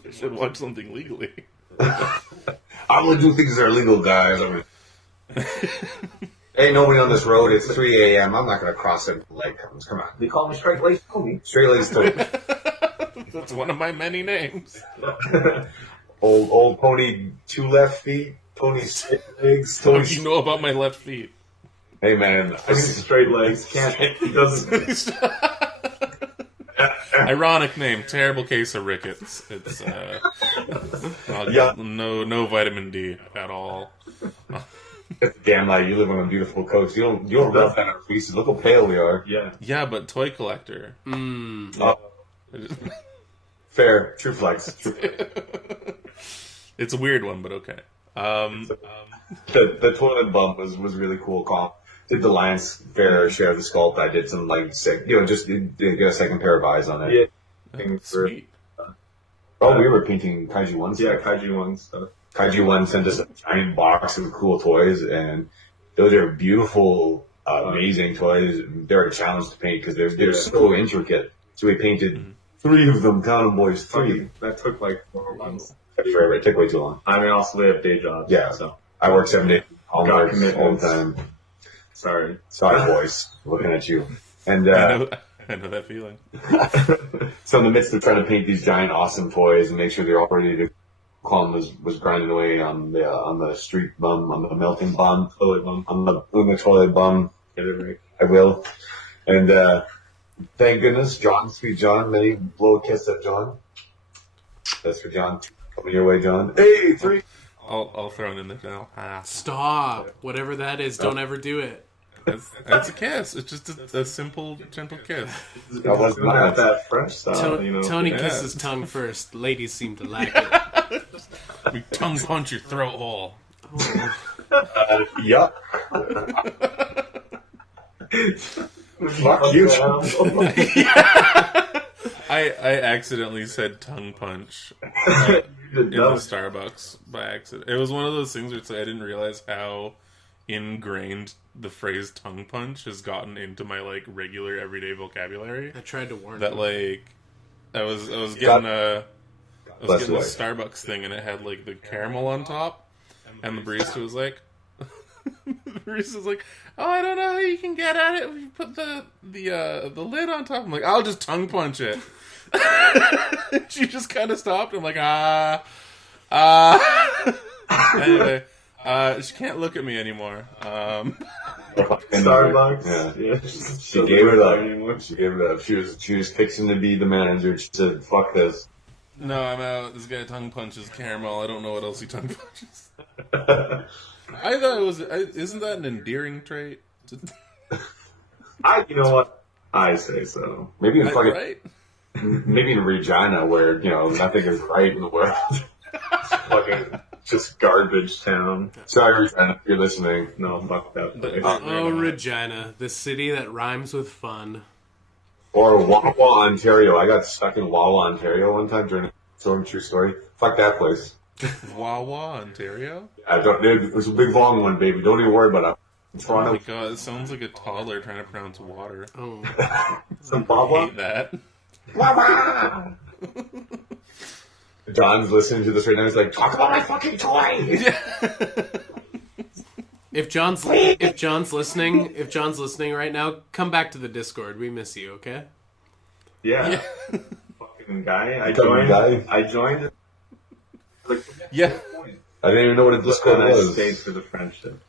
I should watch something legally. I'm gonna do things that are legal, guys. Ain't nobody on this road. It's 3 a.m. I'm not gonna cross it. Light comes. Come on. They call me straight laced Tony. Straight laced Tony. That's one of my many names. old Tony, 2 left feet. Tony straight legs. What Tony. do you know about my left feet? Hey man, Straight legs. Can't. He doesn't. Ironic name. Terrible case of rickets. It's Yeah. no vitamin D at all. That's a damn lie. You live on a beautiful coast. You don't rub that on our faces. Look how pale we are. Yeah. Yeah, but toy collector. Fair. True flex. It's a weird one, but okay. The toilet bump was really cool. Did the Lions fair share the sculpt? I did some sick, just did get a second pair of eyes on it. Yeah. Sweet. Oh, we were painting Kaiju 1 stuff. Yeah, Kaiju 1 stuff. Kaiju 1 sent us a giant box of cool toys, and those are beautiful, amazing toys. They're a challenge to paint because they're so intricate. So we painted 3 of them. Count them, boys. 3. That took like 4 months. Forever. It took way too long. I mean, also they have day jobs. Yeah. So I work 7 days. All Got the commitments. time. sorry. Sorry, boys. Looking at you. And I know that feeling. so in the midst of trying to paint these giant, awesome toys and make sure they're all ready to, Colin was grinding away on the street bum, on the melting bum, Toilet bum. on the toilet bum. Get it right. I will. And thank goodness, John, sweet John, let me blow a kiss at John. That's for John. Coming your way, John. Hey, 3. I'll throw it in there now. Stop. Whatever that is, don't ever do it. That's a kiss. It's just a simple, gentle kiss. That was Not not that French style, Tony Yeah. kisses tongue first. Ladies seem to like it. We tongue punch your throat hole. Yup. Fuck you, John. I accidentally said tongue punch in the Starbucks by accident. It was one of those things where it's like I didn't realize how ingrained the phrase tongue punch has gotten into my regular everyday vocabulary. I tried to warn That you. I was getting a Bless the way. Starbucks thing and it had the caramel on top, and the barista was like, the barista's like, oh, I don't know how you can get at it if you put the lid on top. I'm like, I'll just tongue punch it. She just kind of stopped. I'm like, Anyway, she can't look at me anymore. Starbucks. Yeah. She Gave it up. She gave it up. She was fixing to be the manager. She said, "Fuck this." No, I'm out. This guy tongue punches caramel. I don't know what else he tongue punches. I thought it was. Isn't that an endearing trait? You know what? I say so. Maybe in fucking, Right? maybe in Regina, where nothing is right in the world. Fucking just garbage town. Sorry, Regina, if you're listening. No, fuck that place. Oh, Regina, the city that rhymes with fun. Or Wawa, Ontario. I got stuck in Wawa, Ontario one time during a true story. Fuck that place. Wawa, Ontario? It was a big long one, baby. Don't even worry about it. Oh my Toronto. god, it sounds like a toddler trying to pronounce water. Oh, Some I Wawa. hate that. Wawa! John's listening to this right now. He's like, talk about my fucking toy! if John's listening right now, come back to the Discord. We miss you, okay? Yeah. Fucking guy. I joined. Yeah. I didn't even know what a Discord And I was. stayed for the friendship.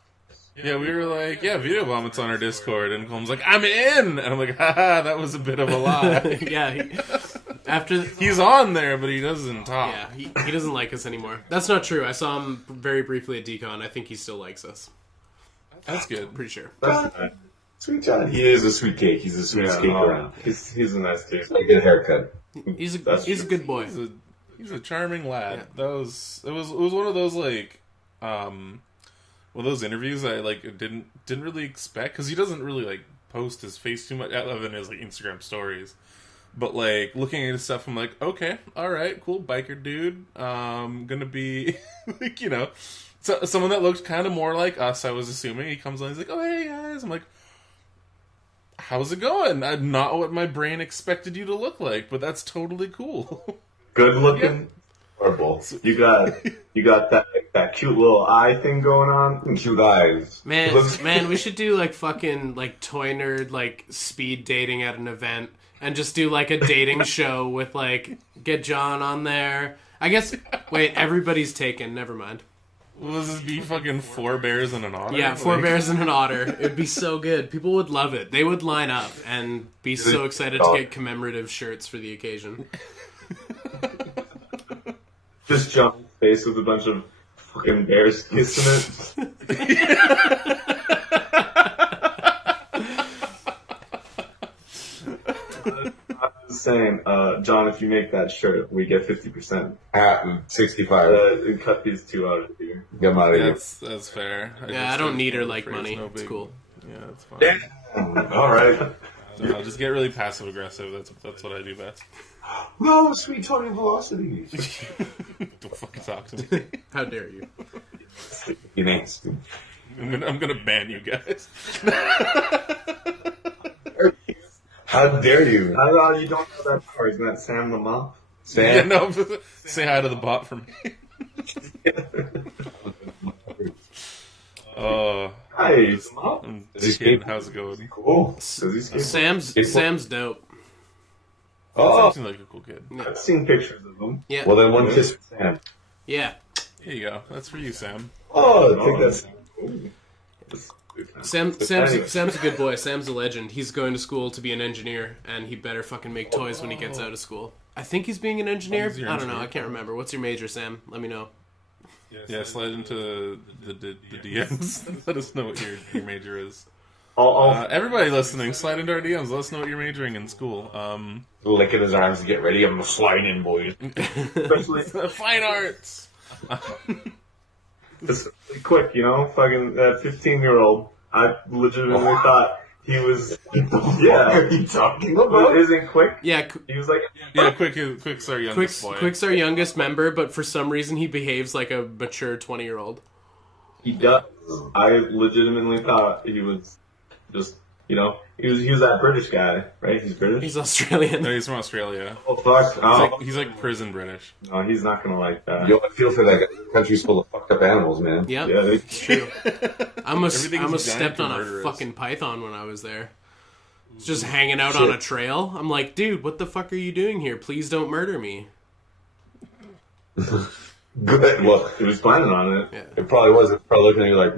Yeah, we were like, yeah, Video Vomits on our Discord, and Cole's like, I'm in! And I'm like, haha, that was a bit of a lie. Yeah. After He's on there, but he doesn't talk. yeah, he doesn't like us anymore. That's not true. I saw him very briefly at Decon. I think he still likes us. That's good. Pretty sure. Sweet John. He is a sweet cake. He's the sweetest cake around. He's a nice dude. I get a haircut. He's a That's he's a good boy. He's a charming lad. Yeah. It was one of those one of those interviews I didn't really expect, because he doesn't really post his face too much other than his Instagram stories. But looking at his stuff, I'm like, okay, all right, cool, biker dude. Gonna be so, someone that looked kind of more like us. I was assuming. He comes on, he's like, oh hey guys. I'm like, how's it going? Not what my brain expected you to look like, but that's totally cool. Good looking. Horrible. You got that cute little eye thing going on. Cute eyes. Man, we should do like fucking like toy nerd like speed dating at an event and just do like a dating show with like get John on there. I guess wait, everybody's taken. Never mind. Will this be fucking 4 bears and an otter? Yeah, 4 bears and an otter. It'd be so good. People would love it. They would line up and be so excited to get commemorative shirts for the occasion. Just John's face with a bunch of fucking bears kissing it. Saying, John, if you make that shirt, we get 50%. At 65. And cut these 2 out of here. Get 'em out of here. That's fair. I don't need her like money. It's cool. Yeah, that's fine. Damn. All right. I'll just get really passive aggressive. That's what I do best. No, sweet Tony Velocity. Don't fucking talk to me. How dare you? You nasty. I'm gonna ban you guys. How dare you? How you don't know that power? Isn't that Sam Lamont? Sam? Yeah, no, say hi to the bot for me. Hi, I'm Is he kidding. skate? How's it going? Cool. Does he skate? Sam's dope. Oh. Seems like a cool kid. I've seen pictures of him. Yeah. Well, then one kiss for Sam. Yeah. Here you go. That's for you, Sam. Oh, I think that's... Sam's a good boy. Sam's a legend. He's going to school to be an engineer, and he better fucking make toys when he gets out of school. I think he's being an engineer. He's your I don't know. engineer. I can't remember. What's your major, Sam? Let me know. Yeah, slide into the DMs. Let us know what your major is. Everybody listening, slide into our DMs. Let us know what you're majoring in school. Licking his arms to get ready. I'm sliding in, boys. Especially Fine arts. just really quick, fucking that 15-year-old. I legitimately thought he was. What Yeah, are you talking but about? isn't quick. Yeah, He was like, Yeah, Quick's our youngest boy. Quick's our youngest member, but for some reason he behaves like a mature 20-year-old. he does. I legitimately thought he was just, he was that British guy, right? He's British. He's Australian. No, he's from Australia. Oh fuck! Oh, He's like prison British. no, he's not gonna like that. Yo, I feel for that guy. The country's full of fucked up animals, man. Yep. Yeah, It's true. I almost Everything's stepped giant on a murderous. fucking python when I was there. It's just hanging out on a trail. I'm like, dude, what the fuck are you doing here? Please don't murder me. Good. Well, he was planning on it. Yeah. it probably was. It's probably looking at you like,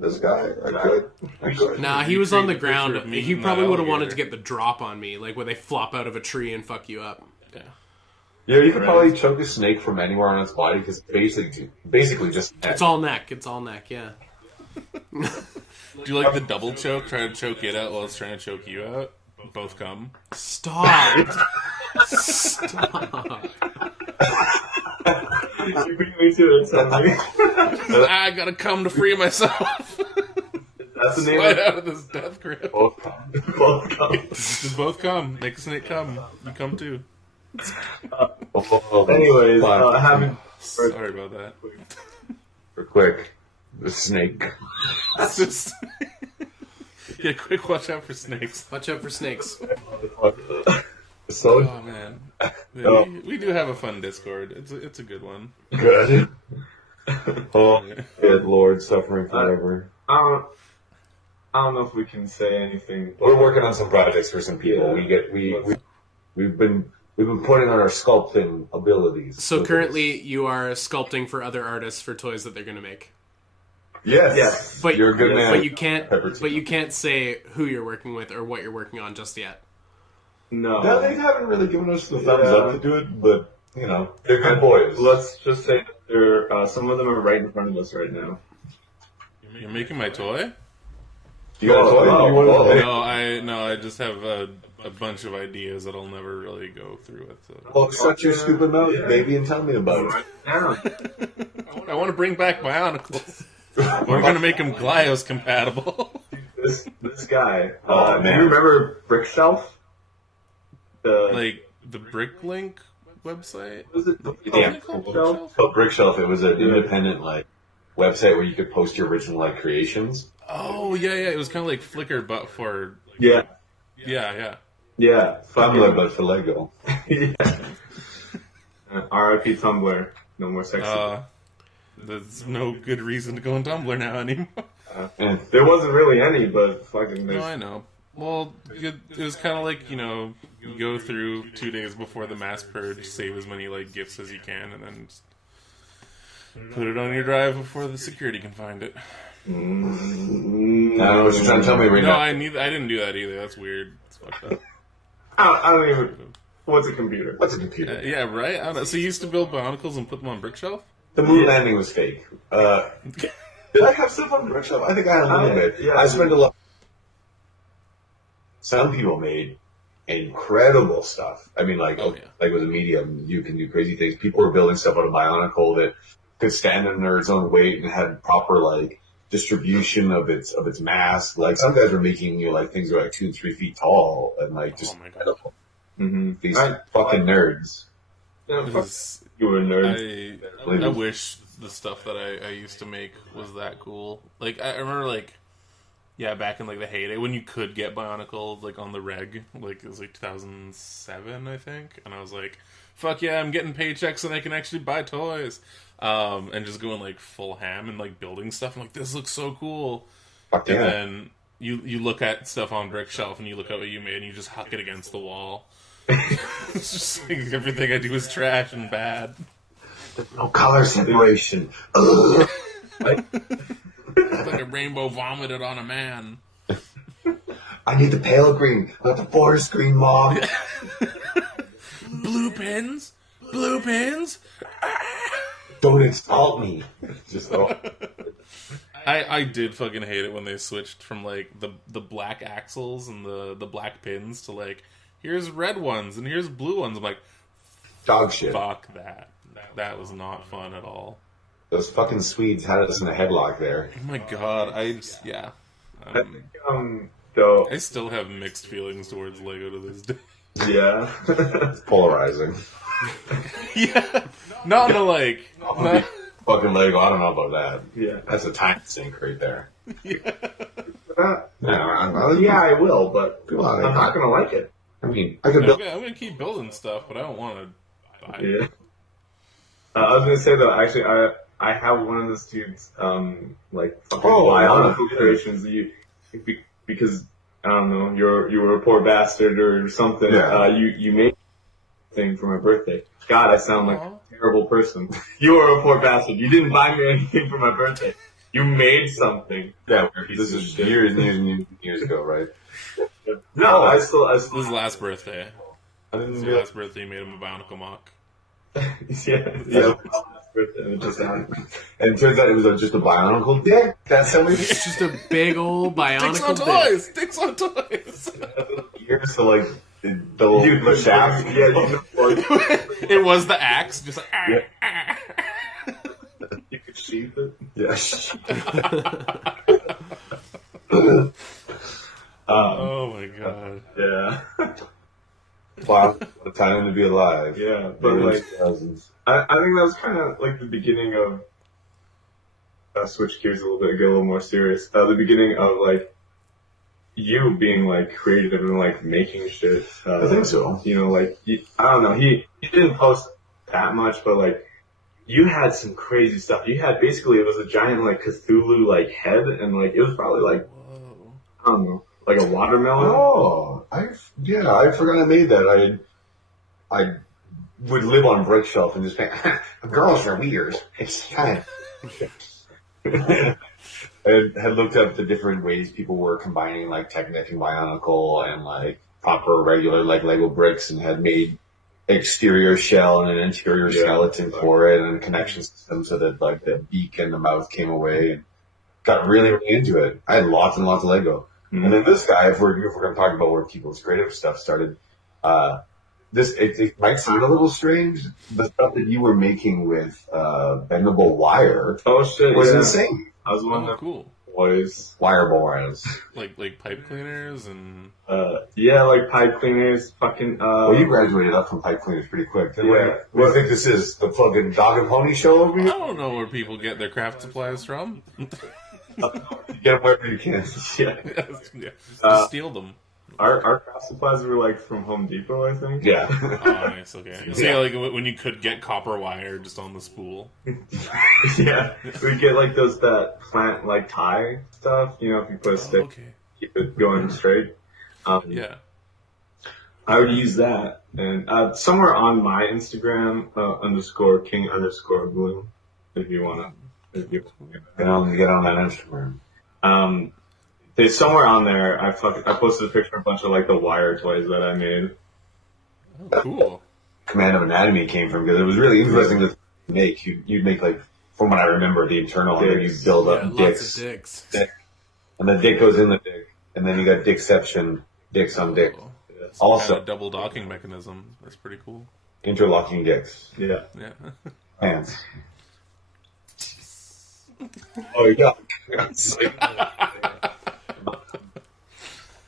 this guy, I could. Nah, he was on the create a picture ground. of me He and probably that would have wanted alligator. to get the drop on me, like where they flop out of a tree and fuck you up. Yeah. Yeah, you could probably choke a snake from anywhere on its body because basically just It's all neck. It's all neck. Yeah. Do you like the double choke? Try to choke it out while it's trying to choke you out. Both come. Stop. Stop. You beat me to it, Tony. I gotta come to free myself. That's the name Slide of out of this death grip. both. both come. Just both come. Make a snake come. You come too. Anyways, Fine. having Sorry about that. For quick, the snake. It's just yeah. Quick, watch out for snakes. Watch out for snakes. So Oh man, yeah, we do have a fun Discord. It's a good one. good. Oh, good Lord, suffering forever. I don't know if we can say anything. We're working on some projects for some people. Yeah. We've been putting on our sculpting abilities. So currently, you are sculpting for other artists for toys that they're gonna make. Yes, But you're a good man. But you can't. Pepper tea. But you can't say who you're working with or what you're working on just yet. No. No, they haven't really given us the thumbs Yeah. up to do it, but they're good boys. Let's just say that they're, some of them are right in front of us right now. You're making my toy? You got a toy? Oh, You want oh. to No, I just have a bunch of ideas that I'll never really go through with. So. Well, shut your stupid mouth, baby, and tell me about it. Right now. I want to bring back Bionicles. We're gonna make them Glyos compatible. This guy. Oh, Do man. you remember Brickshelf? Like the Bricklink website. Was it Yeah. Brickshelf? But Brickshelf, it was an independent website where you could post your original creations. Oh yeah. It was kind of like Flickr, but for Yeah. yeah. Yeah. Tumblr, but for Lego. R.I.P. Tumblr. No more sexy. There's no good reason to go on Tumblr now anymore. There wasn't really any, but fucking. No, I know. Well, it was kind of like, you go through 2 days before the mass purge, save as many like gifts as you can, and then just put it on your drive before the security can find it. I don't know what you're trying to tell me right No, now. I didn't do that either. That's weird. It's fucked up. I don't even. What's a computer? What's a computer? Yeah, right? I don't know. So you used to build Bionicles and put them on Brickshelf? The moon landing was fake. Did I have stuff on Brickshelf? I think I had a little bit. Yeah. I spent a lot. Some people made incredible stuff. I mean, like with a medium, you can do crazy things. People were building stuff out of Bionicle that could stand under its own weight and had proper like distribution of its mass. Like some guys were making like things that were like 2 and 3 feet tall and like just incredible. Mm-hmm. These fucking nerds. Yeah, you were a nerd. I wish the stuff that I used to make was that cool. Like I remember back in like the heyday when you could get Bionicle like on the reg, like it was like 2007 I think, and I was like, fuck yeah, I'm getting paychecks and I can actually buy toys. And just going like full ham and like building stuff. I'm like, this looks so cool. Fuck yeah. And then you look at stuff on Brickshelf and you look at what you made and you just huck it against the wall. It's just like everything I do is trash and bad. No color separation. Like a rainbow vomited on a man. I need the pale green, not the forest green, Mom. Blue pins? Blue pins? Don't insult me. Just I did fucking hate it when they switched from like the black axles and the black pins to like, here's red ones and here's blue ones. I'm like, dog shit. Fuck that. That was not fun at all. Those fucking Swedes had us in a headlock there. Oh my god, I still have mixed feelings towards Lego to this day. Yeah. It's polarizing. Yeah. Not in a like... Fucking Lego, I don't know about that. Yeah. That's a time sink right there. Yeah. Yeah, I will, but I'm not going to like it. I mean, I could build... I'm going to keep building stuff, but I don't want to buy it. Yeah. I was going to say, though, actually, I have one of those dudes, like, fucking Bionicle creations, because, I don't know, you were a poor bastard or something, you made a thing for my birthday. God, I sound like a terrible person. You were a poor bastard. You didn't buy me anything for my birthday. You made something. Yeah, this is years and years ago, right? No, I still... This is last birthday. Last birthday, you made him a Bionicle mock. yeah. And it just happened. And it turns out it was just a Bionicle dick. That's how It's just a big old Bionicle dick. Dicks on toys! Ears, so like, the shaft. Yeah, it was the axe, just like... you could sheath it. Yeah. Oh my god. Yeah. Wow, what a time to be alive. Yeah, but like, I think that was kind of like the beginning of, switch gears a little bit, get a little more serious, the beginning of like, you being like creative and like making shit. I think so. You know, like, I don't know, he didn't post that much, but like, you had some crazy stuff. You had basically, it was a giant like Cthulhu like head, and like, it was probably like, I don't know, like a watermelon. Oh, I forgot I made that. I would live on Brickshelf and just think, girls are weird. It's kind of... I had looked up the different ways people were combining like Technic and Bionicle and like proper regular like Lego bricks, and had made exterior shell and an interior skeleton for it and a connection system so that like the beak and the mouth came away, and got really, really into it. I had lots and lots of Lego. Mm-hmm. And then this guy, if we're going to talk about where people's creative stuff started, it might sound a little strange. The stuff that you were making with bendable wire was insane. I was one of the cool boys. Wire boys. Like pipe cleaners and... like pipe cleaners, fucking... Well, you graduated up from pipe cleaners pretty quick. What do you think this is? The fucking dog and pony show over here? I don't know where people get their craft supplies from. Get them wherever you can. Yeah. Just steal them. Our craft supplies were like from Home Depot, I think. Yeah. Oh, nice. Okay. So yeah, like when you could get copper wire just on the spool. Yeah, we get like that plant like tie stuff. You know, if you put a stick, Okay. keep it going straight. Yeah. I would use that, and somewhere on my Instagram underscore king underscore bloom, if you wanna, Get on that Instagram. there's somewhere on there. I posted a picture of a bunch of like the wire toys that I made. Oh, cool. Command of Anatomy came from, because it was really interesting to make. You'd make, like, from what I remember, the internal, and then you build up lots of dicks. And the dick goes in the dick, and then you got dickception, dicks on dick. Also, Kind of double docking mechanism. That's pretty cool. interlocking dicks. Yeah. Yeah. Pants. Oh, yeah.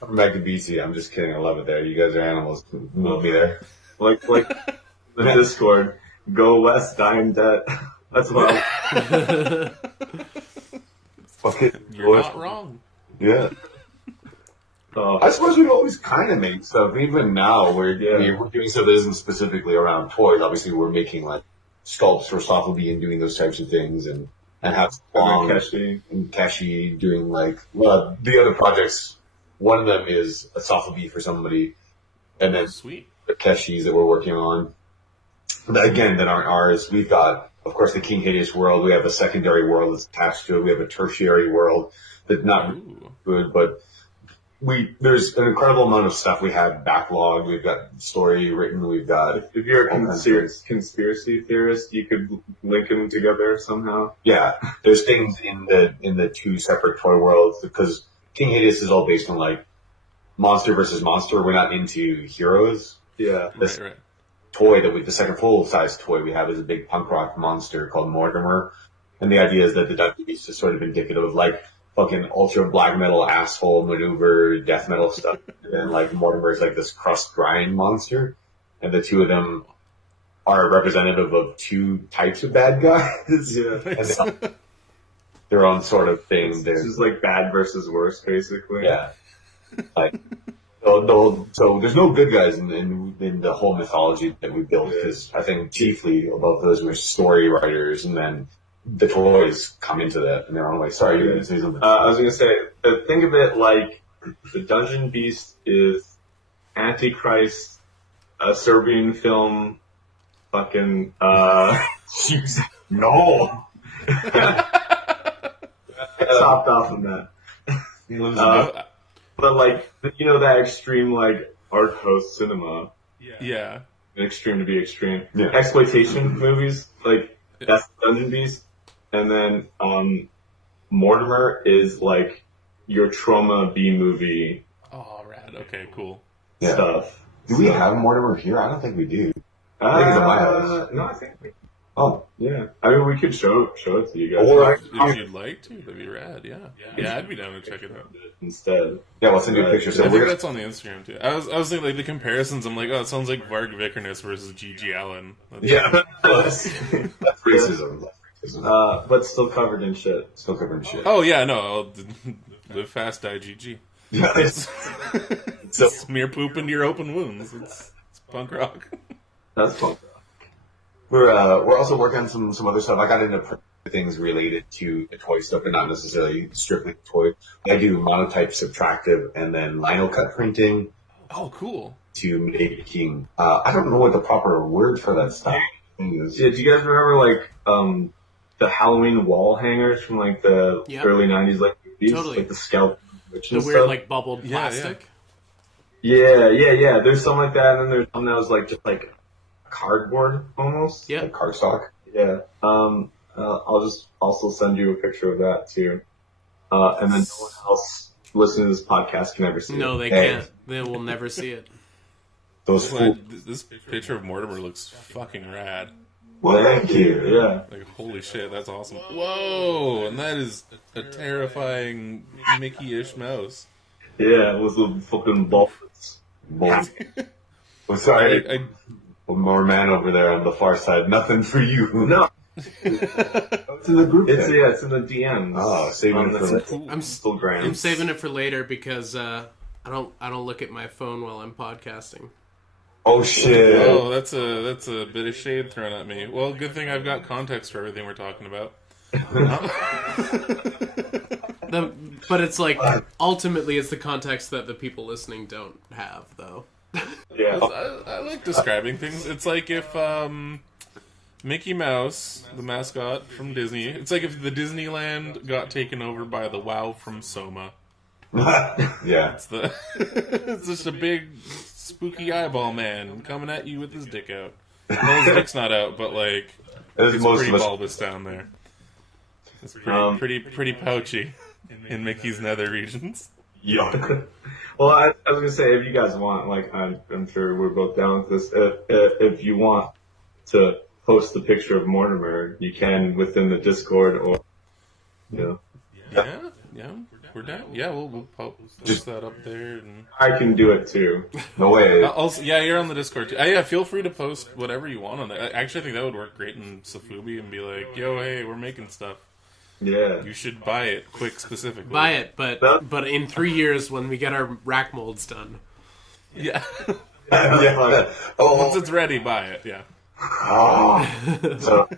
I'm back to BC. I'm just kidding. I love it there. You guys are animals. We'll be there. Like the Discord, go west, die in debt. That's what I Fuck it. You're not wrong. Yeah. I suppose we've always kind of made stuff. Even now, we're doing stuff that isn't specifically around toys. Obviously, we're making like sculpts for sofubi and doing those types of things, and have Keshi doing like the other projects. One of them is a sofubi for somebody, and then Sweet. the Keshis that we're working on. That aren't ours. We've got, of course, the King Hideous world. We have a secondary world that's attached to it. We have a tertiary world that's not good, but there's an incredible amount of stuff we have backlogged. We've got story written. We've got. If you're a conspiracy theorist, you could link them together somehow. Yeah, there's things in the two separate toy worlds, because King Hideous is all based on like monster versus monster. We're not into heroes. Yeah. Right. Toy the second full size toy we have is a big punk rock monster called Mortimer, and the idea is that the Dungeon Beast is sort of indicative of like fucking ultra black metal asshole maneuver death metal stuff, and like Mortimer is like this crust grind monster, and the two of them are representative of two types of bad guys. Yeah. And they have their own sort of thing. This is like bad versus worse, basically. Yeah. Like, so there's no good guys in the whole mythology that we built, because I think chiefly above those we're story writers, and then the toys come into that in their own way. Sorry, you were going to say something. I was going to say, think of it like the Dungeon Beast is Antichrist, a Serbian film, fucking, No! chopped off on that. But like, you know, that extreme like art house cinema. Yeah. Extreme to be extreme. Yeah. Exploitation movies, like that's Dungeon Beast. And then Mortimer is like your trauma B movie Oh, rad. Okay, cool. stuff. Do we have Mortimer here? I don't think we do. I think it's at my house. No, I think Oh. yeah. I mean, we could show it to you guys Or If you'd like to, that'd be rad. Yeah, I'd be down to check it out. instead. yeah, we'll send you a picture. So I we're think gonna, that's on the Instagram too. I was thinking like the comparisons. I'm like, oh, it sounds like Varg Vikernes versus G.G. Allen. yeah, that's racism. But still covered in shit. Still covering shit. Oh yeah, no. I'll live fast, die GG. Yeah. So smear poop into your open wounds. It's punk rock. That's fun. We're also working on some other stuff. I got into things related to the toy stuff, but not necessarily strictly toy. I do monotype subtractive and then lino cut printing Oh, cool. to making. I don't know what the proper word for that stuff is. Yeah, do you guys remember like the Halloween wall hangers from like the early '90s, like movies? Totally. Like the scalp, The weird like bubbled Yeah, plastic. Yeah. There's some like that, and then there's some that was like just like cardboard almost. Yeah. Like cardstock. Yeah. I'll just also send you a picture of that too. And then no one else listening to this podcast can ever see No, it. they can't. They will never see it. Those fools. This picture of Mortimer looks fucking rad. Well, thank you. Yeah. Like, holy shit, that's awesome. Whoa, and that is a terrifying Mickey-ish mouse. Yeah, it was a fucking bullets. Well, sorry. I One more man over there on the far side. Nothing for you. No, It's in the group. it's chat. it's in the DMs. Oh, saving it for the later. cool. I'm Instagram. saving it for later because I'm I don't look at my phone while I'm podcasting. Oh shit! Oh, that's a bit of shade thrown at me. Well, good thing I've got context for everything we're talking about. But it's like ultimately it's the context that the people listening don't have, though. Yeah. I like describing things. It's like if Mickey Mouse, the mascot from Disney, it's like if the Disneyland got taken over by the WoW from Soma. Yeah. It's just a big spooky eyeball man coming at you with his dick out. Well, his dick's not out, but like it's pretty bulbous down there. It's pretty pouchy in Mickey's nether regions. Yeah. Well, I was gonna say, if you guys want, like, I'm sure we're both down with this. If you want to post the picture of Mortimer, you can within the Discord, or Yeah, we're down. Yeah, we'll post that up there, and I can do it too. No way. also, yeah, you're on the Discord too. Yeah, feel free to post whatever you want on there. Actually, I think that would work great in sofubi and be like, "Yo, hey, we're making stuff. Yeah. You should buy it quick, specifically. Buy it, but in 3 years when we get our rack molds done. Yeah, Yeah. Oh, once it's ready, buy it. Yeah." So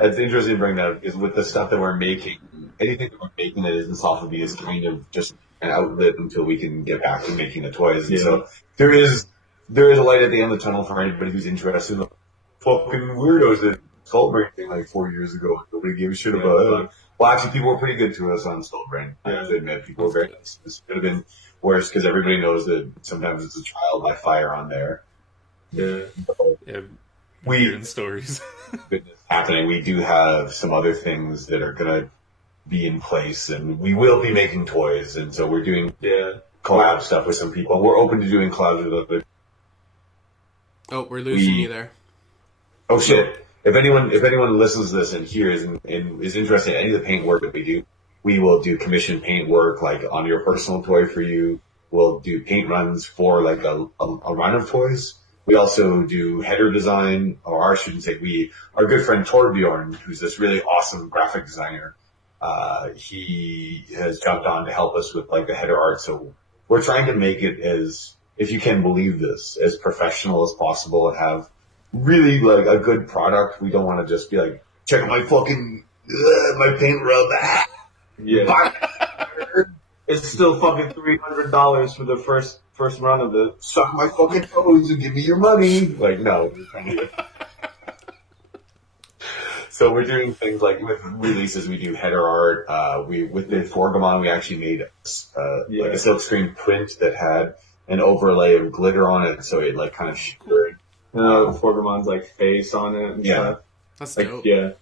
it's interesting to bring that up because with the stuff that we're making, anything that we're making that isn't sofubi is kind of just an outlet until we can get back to making the toys. And so there is a light at the end of the tunnel for anybody who's interested in the fucking weirdos that Skullbrain thing like 4 years ago. Nobody gave a shit about it. Well, actually, people were pretty good to us on Skullbrain. I have to admit, people were very nice. This could have been worse because everybody knows that sometimes it's a trial by fire on there. Yeah. Weird stories. Goodness happening. We do have some other things that are gonna be in place, and we will be making toys, and so we're doing collab stuff with some people. We're open to doing collabs with other. Oh, we're losing you there. Oh shit! If anyone listens to this and hears and is interested in any of the paint work that we do, we will do commission paint work like on your personal toy for you. We'll do paint runs for like a run of toys. We also do header design, or I shouldn't say we. Our good friend Torbjorn, who's this really awesome graphic designer, he has jumped on to help us with like the header art. So we're trying to make it as, if you can believe this, as professional as possible and have really like a good product. We don't want to just be like, check out my fucking my paint rub. Yeah. It's still fucking $300 for the first run of it. Suck my fucking toes and give me your money. Like, no. So we're doing things like with releases, we do header art. With the Forgamon, we actually made like a silkscreen print that had an overlay of glitter on it, so it like kind of shimmered. Forgamon's like face on it and stuff. That's like, dope. Yeah.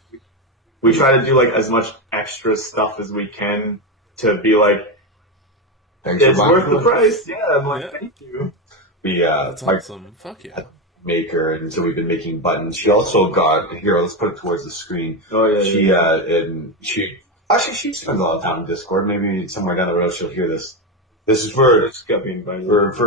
We try to do like as much extra stuff as we can to be like, Thanks it's for worth buying the price. Yeah, I'm like, Yeah. thank you. That's awesome. Fuck yeah. Maker, and so we've been making buttons. She also got here. Let's put it towards the screen. Oh yeah. She actually she spends a lot of time in Discord. Maybe somewhere down the road she'll hear this. This is for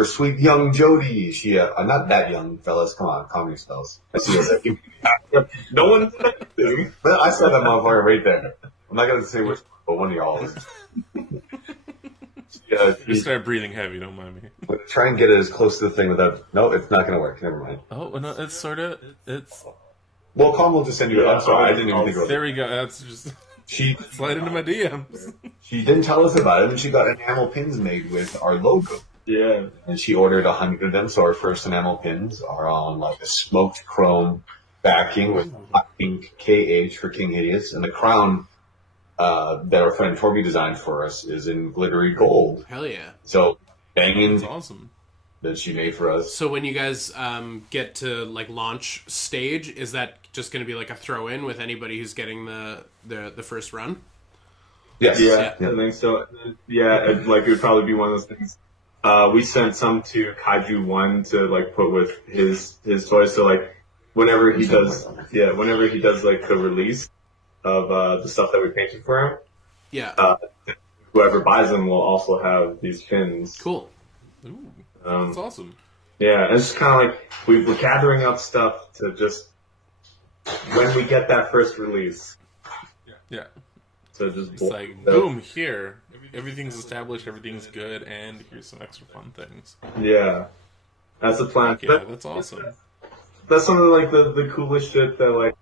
sweet young Jody. She not that young, fellas. Come on, calm yourselves. I see that. No one said anything. I saw that motherfucker right there. I'm not gonna say which, but one of y'all is. Just start breathing heavy, don't mind me. Try and get it as close to the thing without. No, it's not going to work. Never mind. Oh, no, it's sort of. It's. Well, Calm will just send you it. I'm sorry, I didn't even think of it. There we go. That's just. She slide into my DMs. She didn't tell us about it, and she got enamel pins made with our logo. Yeah. And she ordered 100 of them, so our first enamel pins are on like a smoked chrome backing with hot pink KH for King Hideous, and the crown that our friend Torby designed for us is in glittery gold. Hell yeah. So banging. That's awesome. That she made for us. So when you guys get to like launch stage, is that just going to be like a throw in with anybody who's getting the first run? Yes. Yeah, I think so. Yeah, it would probably be one of those things. We sent some to Kaiju 1 to like put with his toys. So like whenever he does like the release of the stuff that we painted for him. Yeah. Whoever buys them will also have these pins. Cool. Ooh, that's awesome. Yeah, it's just kind of like we're gathering up stuff to just when we get that first release. Yeah. So just it's like boom here. everything's established, everything's good, and here's some extra fun things. Yeah, that's the plan. Yeah, that's awesome. That's some of like the coolest shit that like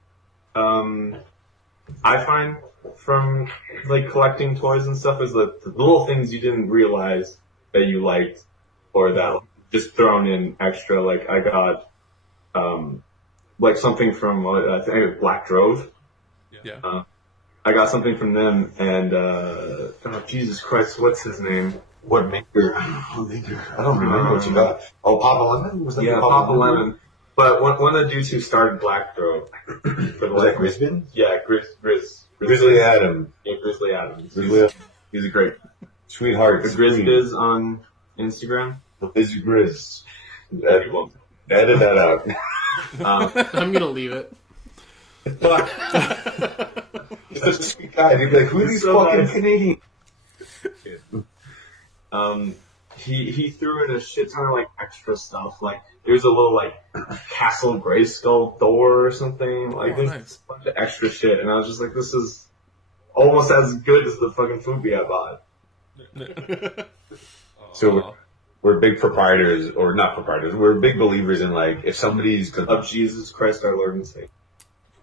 I find from like collecting toys and stuff is the little things you didn't realize that you liked, or that just thrown in extra. Like I got like something from I think it was Black Drove. Yeah. I got something from them, and oh, Jesus Christ, what's his name? What maker? I don't remember what you got. Oh, Papa Lemon? Was that Yeah, Papa Lemon. But one of the dudes who started Black Drove. Was that Grisbin? Yeah, Grizzly Adam. Yeah, Grizzly Adams. He's a great Sweetheart. Grizz on Instagram. Busy Grizz. Edit that out. I'm gonna leave it. He's such a sweet guy. He'd be like, who are these So fucking nice. Canadians? He threw in a shit ton of like extra stuff. Like there's a little like Castle Grayskull Thor or something. Like there's nice. a bunch of extra shit, and I was just like, this is almost as good as the fucking Fubi I bought. So we're big proprietors, or not proprietors, we're big believers in like, if somebody's gonna, Of Jesus Christ, our Lord and Savior.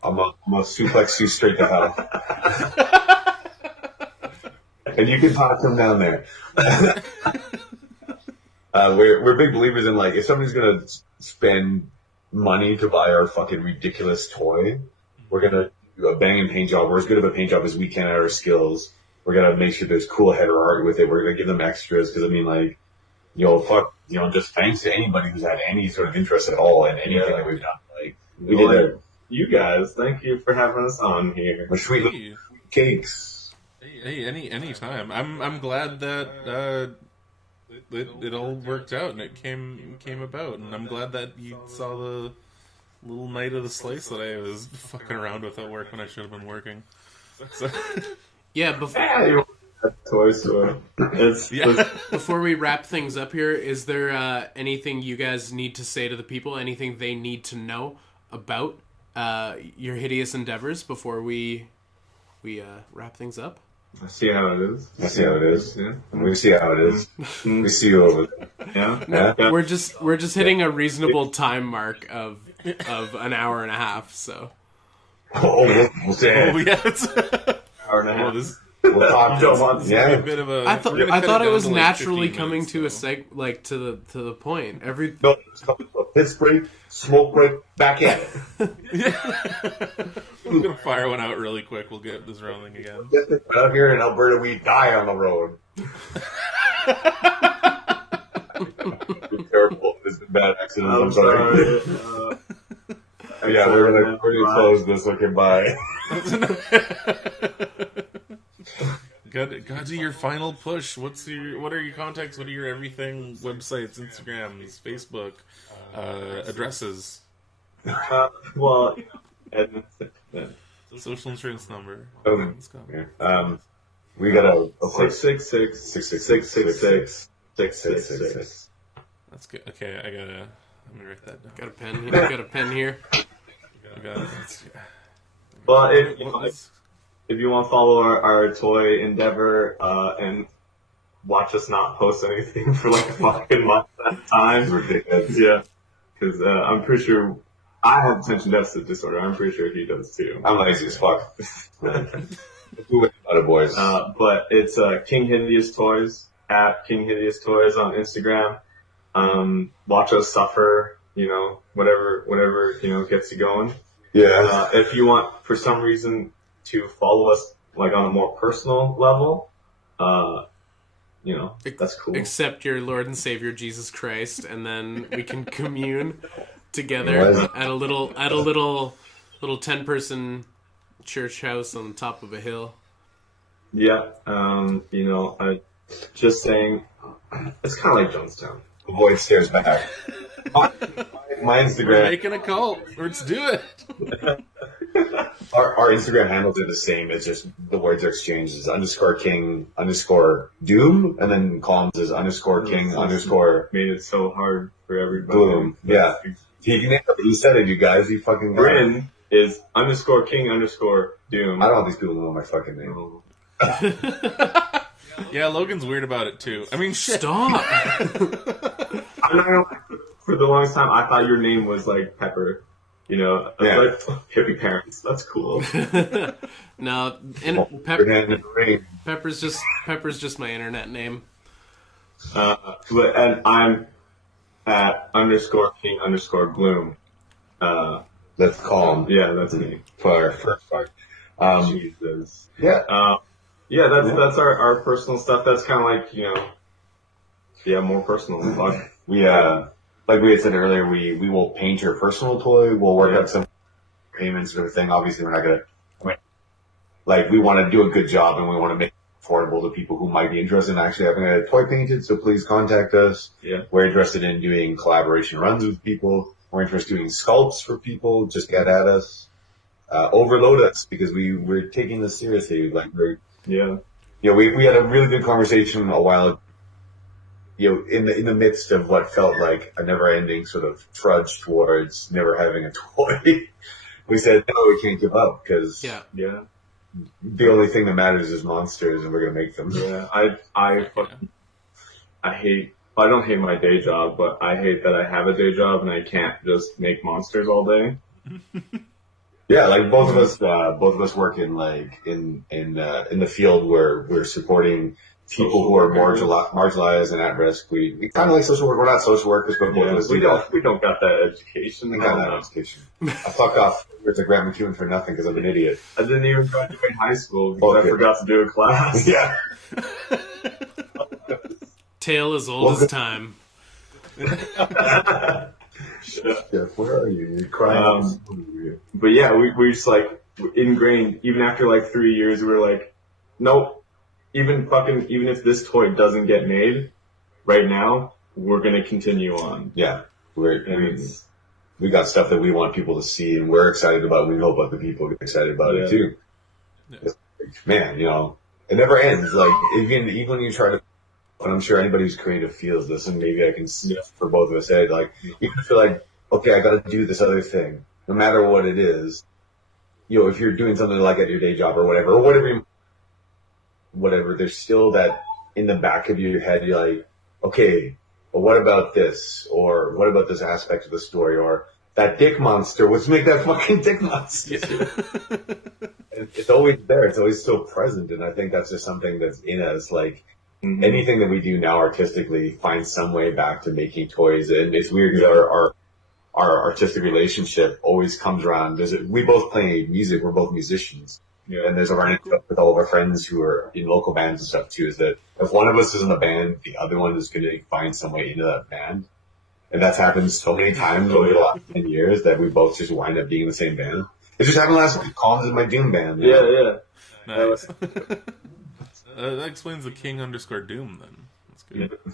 I'm gonna suplex you straight to hell. And you can talk them down there. We're big believers in like, if somebody's gonna spend money to buy our fucking ridiculous toy, we're gonna do a banging paint job. We're as good of a paint job as we can at our skills. We're gonna make sure there's cool header art with it. We're gonna give them extras, because I mean, like, just thanks to anybody who's had any sort of interest at all in anything that we've done. Like, we did that. You guys, thank you for having us on here. We're sweet little cakes. Hey, any time. I'm glad that it all worked out and it came about, and I'm glad that you saw the little night of the slice that I was fucking around with at work when I should have been working. So, Yeah, Toy store. before we wrap things up here, is there anything you guys need to say to the people? Anything they need to know about your hideous endeavors before we wrap things up? I see how it is. I see how it is. Yeah. We see how it is. We see you over there. Yeah. Yeah. We're just hitting a reasonable time mark of an hour and a half. So We'll say. oh yeah, it's Hour and a half. We'll talk. Don't want a Yeah. bit of a. I we're gonna cut thought it down was to, like, naturally 15 coming minutes, to a so. to the point. No, it's coming to a piss break, smoke break, back at it. I'm gonna fire one out really quick. We'll get this rolling again. Out here in Alberta, we die on the road. Terrible. This is a bad accident. I'm sorry. Yeah, we're gonna close this. Okay, bye. Got to your final push. What are your contacts? What are your everything? Websites, Instagrams, Facebook, addresses, Well, social insurance number. Okay. Let's go. Yeah. We got a 666. That's good. Okay, let me write that down. Got a pen. Got a pen here. I got it. Well, if you want to follow our toy endeavor and watch us not post anything for like a fucking month at a time, ridiculous. yeah, because I'm pretty sure I have attention deficit disorder. I'm pretty sure he does too. I'm lazy as fuck. Do it, other boys. But it's King Hideous Toys at King Hideous Toys on Instagram. Watch us suffer. Whatever gets you going. Yeah. If you want, for some reason, to follow us like on a more personal level, that's cool. Accept your Lord and Savior Jesus Christ, and then we can commune together at a little 10-person church house on the top of a hill. Yeah, I just saying, it's kind of like Jonestown. Avoid stares back. My We're Instagram. making a cult. Let's do it. Our Instagram handles are the same. It's just the words are exchanged as _king_doom, and then columns is _king_ Made it so hard for everybody. bloom. Yeah. He said it, you guys. He fucking got it. Britain is _king_doom. I don't want these people to know my fucking name. Yeah, Logan's weird about it too. I mean, shit. Stop. I'm not gonna lie, for the longest time, I thought your name was like Pepper. You know, Yeah. like hippie parents. That's cool. No, Pepper's just my internet name. And I'm at _king_gloom. Let's call him. Yeah, that's me. For our first part. Jesus. Yeah. Yeah, that's our personal stuff. That's kind of like, more personal. We, like we had said earlier, we will paint your personal toy. We'll work out some payments for the thing. Obviously, we're not going to, we want to do a good job and we want to make it affordable to people who might be interested in actually having a toy painted. So please contact us. Yeah. We're interested in doing collaboration runs with people. We're interested in doing sculpts for people. Just get at us. Overload us because we're taking this seriously. We had a really good conversation a while ago. In the midst of what felt like a never-ending sort of trudge towards never having a toy, we said, no, we can't give up because the only thing that matters is monsters, and we're gonna make them. Yeah, I don't hate my day job, but I hate that I have a day job and I can't just make monsters all day. Yeah, like both of us work in the field where we're supporting people who are marginalized and at risk. We kind of like social work. We're not social workers, but both of us we don't got that education. We got that education. I fuck off to Grant McEwen for nothing because I'm an idiot. I didn't even graduate high school because I forgot to do a class. Yeah. Tale as old as time. Jeff, where are you? You're crying. But yeah, we just ingrained. Even after 3 years, we were like, nope. Even if this toy doesn't get made right now, we're gonna continue on. Yeah, we got stuff that we want people to see, and we're excited about. And we hope other people get excited about it too. Yeah. Man, it never ends. Even when you try to, and I'm sure anybody who's creative feels this, and maybe I can see for both of us say, even if you're okay, I got to do this other thing, no matter what it is. If you're doing something at your day job or whatever, there's still that in the back of your head, you're like, okay, well, what about this? Or what about this aspect of the story? Or that dick monster, let's make that fucking dick monster. Yeah. It's always there. It's always so present. And I think that's just something that's in us. Anything that we do now artistically finds some way back to making toys. And it's weird because our artistic relationship always comes around. We both play music. We're both musicians. Yeah. And there's a running joke with all of our friends who are in local bands and stuff too, is that if one of us is in the band, the other one is going to find some way into that band. And that's happened so many times over the last 10 years that we both just wind up being in the same band. It just happened last week. Collins is my Doom band. Yeah. Nice. That explains the King_Doom then. That's good. Yeah.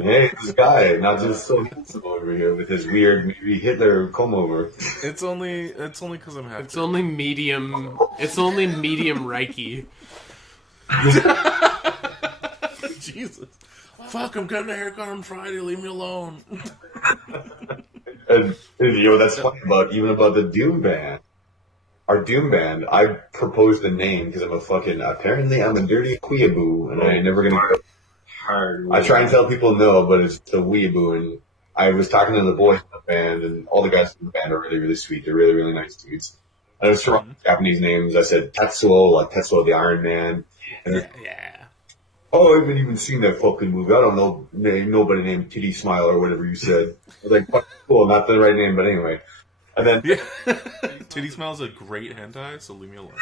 Hey, this guy, not just so handsome over here with his weird maybe Hitler comb over. It's only because I'm happy. It's only medium Reiki. Jesus. Fuck, I'm getting a haircut on Friday, leave me alone. and that's funny about the Doom band. Our Doom band, I proposed the name because apparently I'm a dirty weeaboo and I ain't never gonna go hard. I try and tell people no, but it's a weeaboo. And I was talking to the boys in the band, and all the guys in the band are really, really sweet. They're really, really nice dudes. And I was throwing Japanese names. I said Tetsuo, Tetsuo the Iron Man. And oh, I haven't even seen that fucking movie. I don't know nobody named Titty Smile or whatever you said. I was like, cool, not the right name, but anyway. And then Titty Smile is a great hentai, so leave me alone.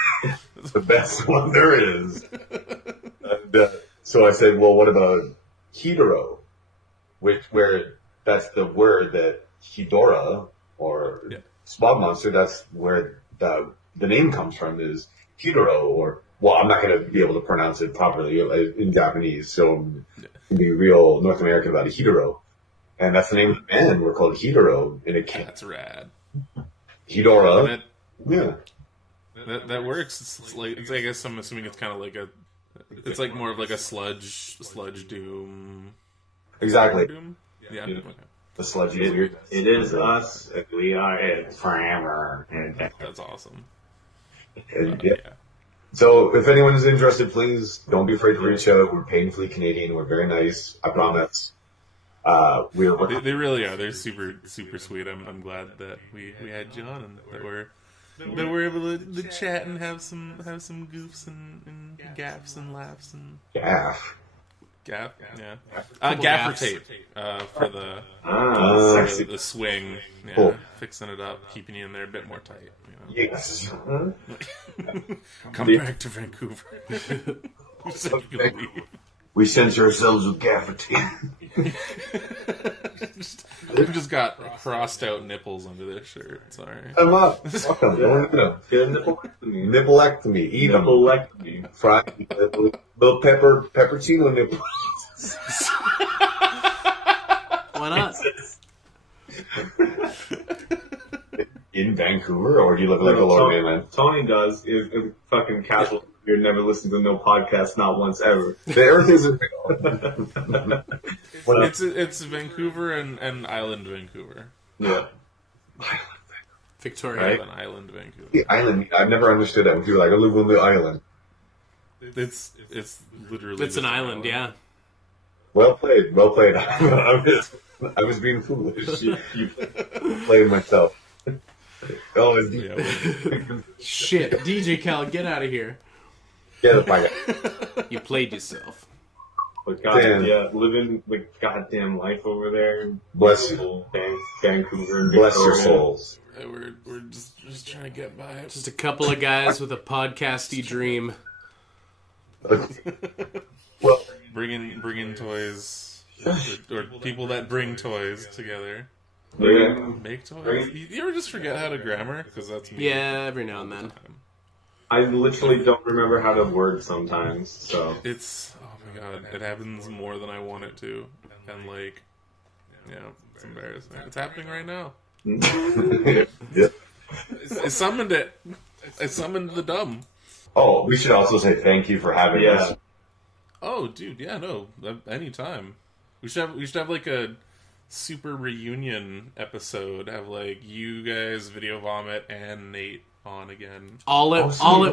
It's the best one there is. And, so I said, well, what about Hidoro? Where that's the word that Hidora, or Smog Monster, that's where the name comes from, is Hidoro, or, well, I'm not going to be able to pronounce it properly in Japanese, so I'm going to be real North American about it, Hidoro. And that's the name of the band. We're called Hidoro. And that's rad. Hidora. That works. It's I guess I'm assuming it's kind of it's more of a sludge doom. Exactly. Doom? Yeah. Okay. The sludgy weird. It is us. We are it forever. That's awesome. And, So if anyone is interested, please don't be afraid to reach out. We're painfully Canadian. We're very nice. I promise. They really are. They're super super sweet. I'm glad that we had John and that we're able to chat and have some goofs and gaffs and laughs and gaff. Gaff, yeah. Gaffer tape for the sexy. the swing. Yeah, Cool. Fixing it up, keeping you in there a bit more tight. Yes. Come back to Vancouver. Who said you could leave? We censor ourselves with gaffer tape. We've just got crossed out nipples under this shirt. Sorry. I'm up. Fuck them. Don't eat them. Get a nipplectomy. Nipplectomy. Eat them. Nipplectomy. Fry little peppercino nipples. Why not? In Vancouver, or do you look like a Lord man? Tony does is fucking casual. You're never listening to no podcast, not once ever. The earth isn't real. It's Vancouver and Island Vancouver. Yeah. Victoria. Island Vancouver. The island. I've never understood that when people are like, I live on the island. It's literally It's an island, yeah. Well played. Well played. I was being foolish. You played myself. Oh, it's Shit, DJ Cal, get out of here. Get the fuck out. You played yourself. But God, Damn. yeah, living like goddamn life over there. Bless you. Vancouver and Bless your Victoria. souls. We're just trying to get by. Just a couple of guys with a podcasty dream. Well, Bringing toys, or people that bring toys together. Yeah. Make toys. You ever just forget how to grammar? Because that's me. Yeah, every now and then. I literally don't remember how to word sometimes, so. It's, oh my god, it happens more than I want it to. And like, yeah, it's embarrassing. It's happening right now. yeah. I summoned it. I summoned the dumb. Oh, we should also say thank you for having us. Oh, dude, yeah, no, anytime. We should have like a super reunion episode. Have like you guys, Video Vomit, and Nate on again. All at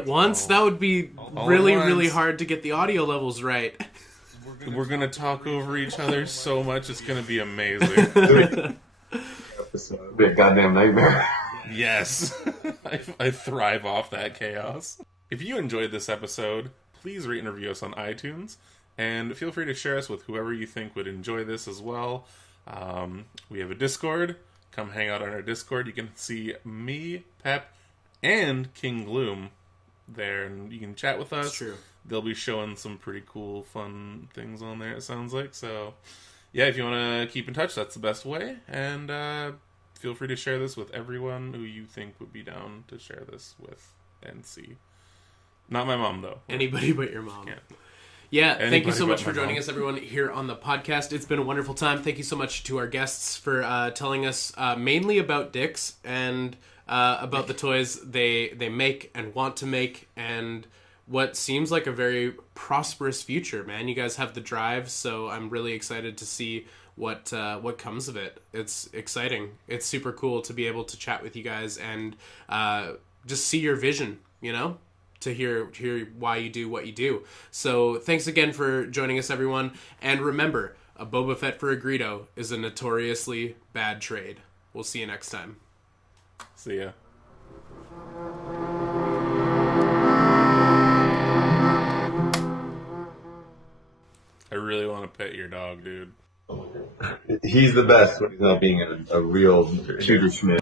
once? Oh. That would be All really, at once. really hard to get the audio levels right. We're gonna talk over each other so much. It's gonna be amazing. Episode. Be a goddamn nightmare. Yes, I thrive off that chaos. If you enjoyed this episode, please rate and review us on iTunes, and feel free to share us with whoever you think would enjoy this as well. We have a Discord. Come hang out on our Discord. You can see me, Pep, and King Gloom there, and you can chat with us. That's true. They'll be showing some pretty cool, fun things on there, it sounds like. So, yeah, if you want to keep in touch, that's the best way. And feel free to share this with everyone who you think would be down to share this with and see. Not my mom, though. Anybody but your mom. Can't. Yeah, thank you Anybody so much but for my joining mom. us, everyone, here on the podcast. It's been a wonderful time. Thank you so much to our guests for telling us mainly about dicks and about the toys they make and want to make and what seems like a very prosperous future, man. You guys have the drive, so I'm really excited to see what comes of it. It's exciting. It's super cool to be able to chat with you guys and just see your vision, you know? To hear why you do what you do. So thanks again for joining us, everyone. And remember, a Boba Fett for a Greedo is a notoriously bad trade. We'll see you next time. See ya. I really want to pet your dog, dude. He's the best when he's not being a real shooter schmidt.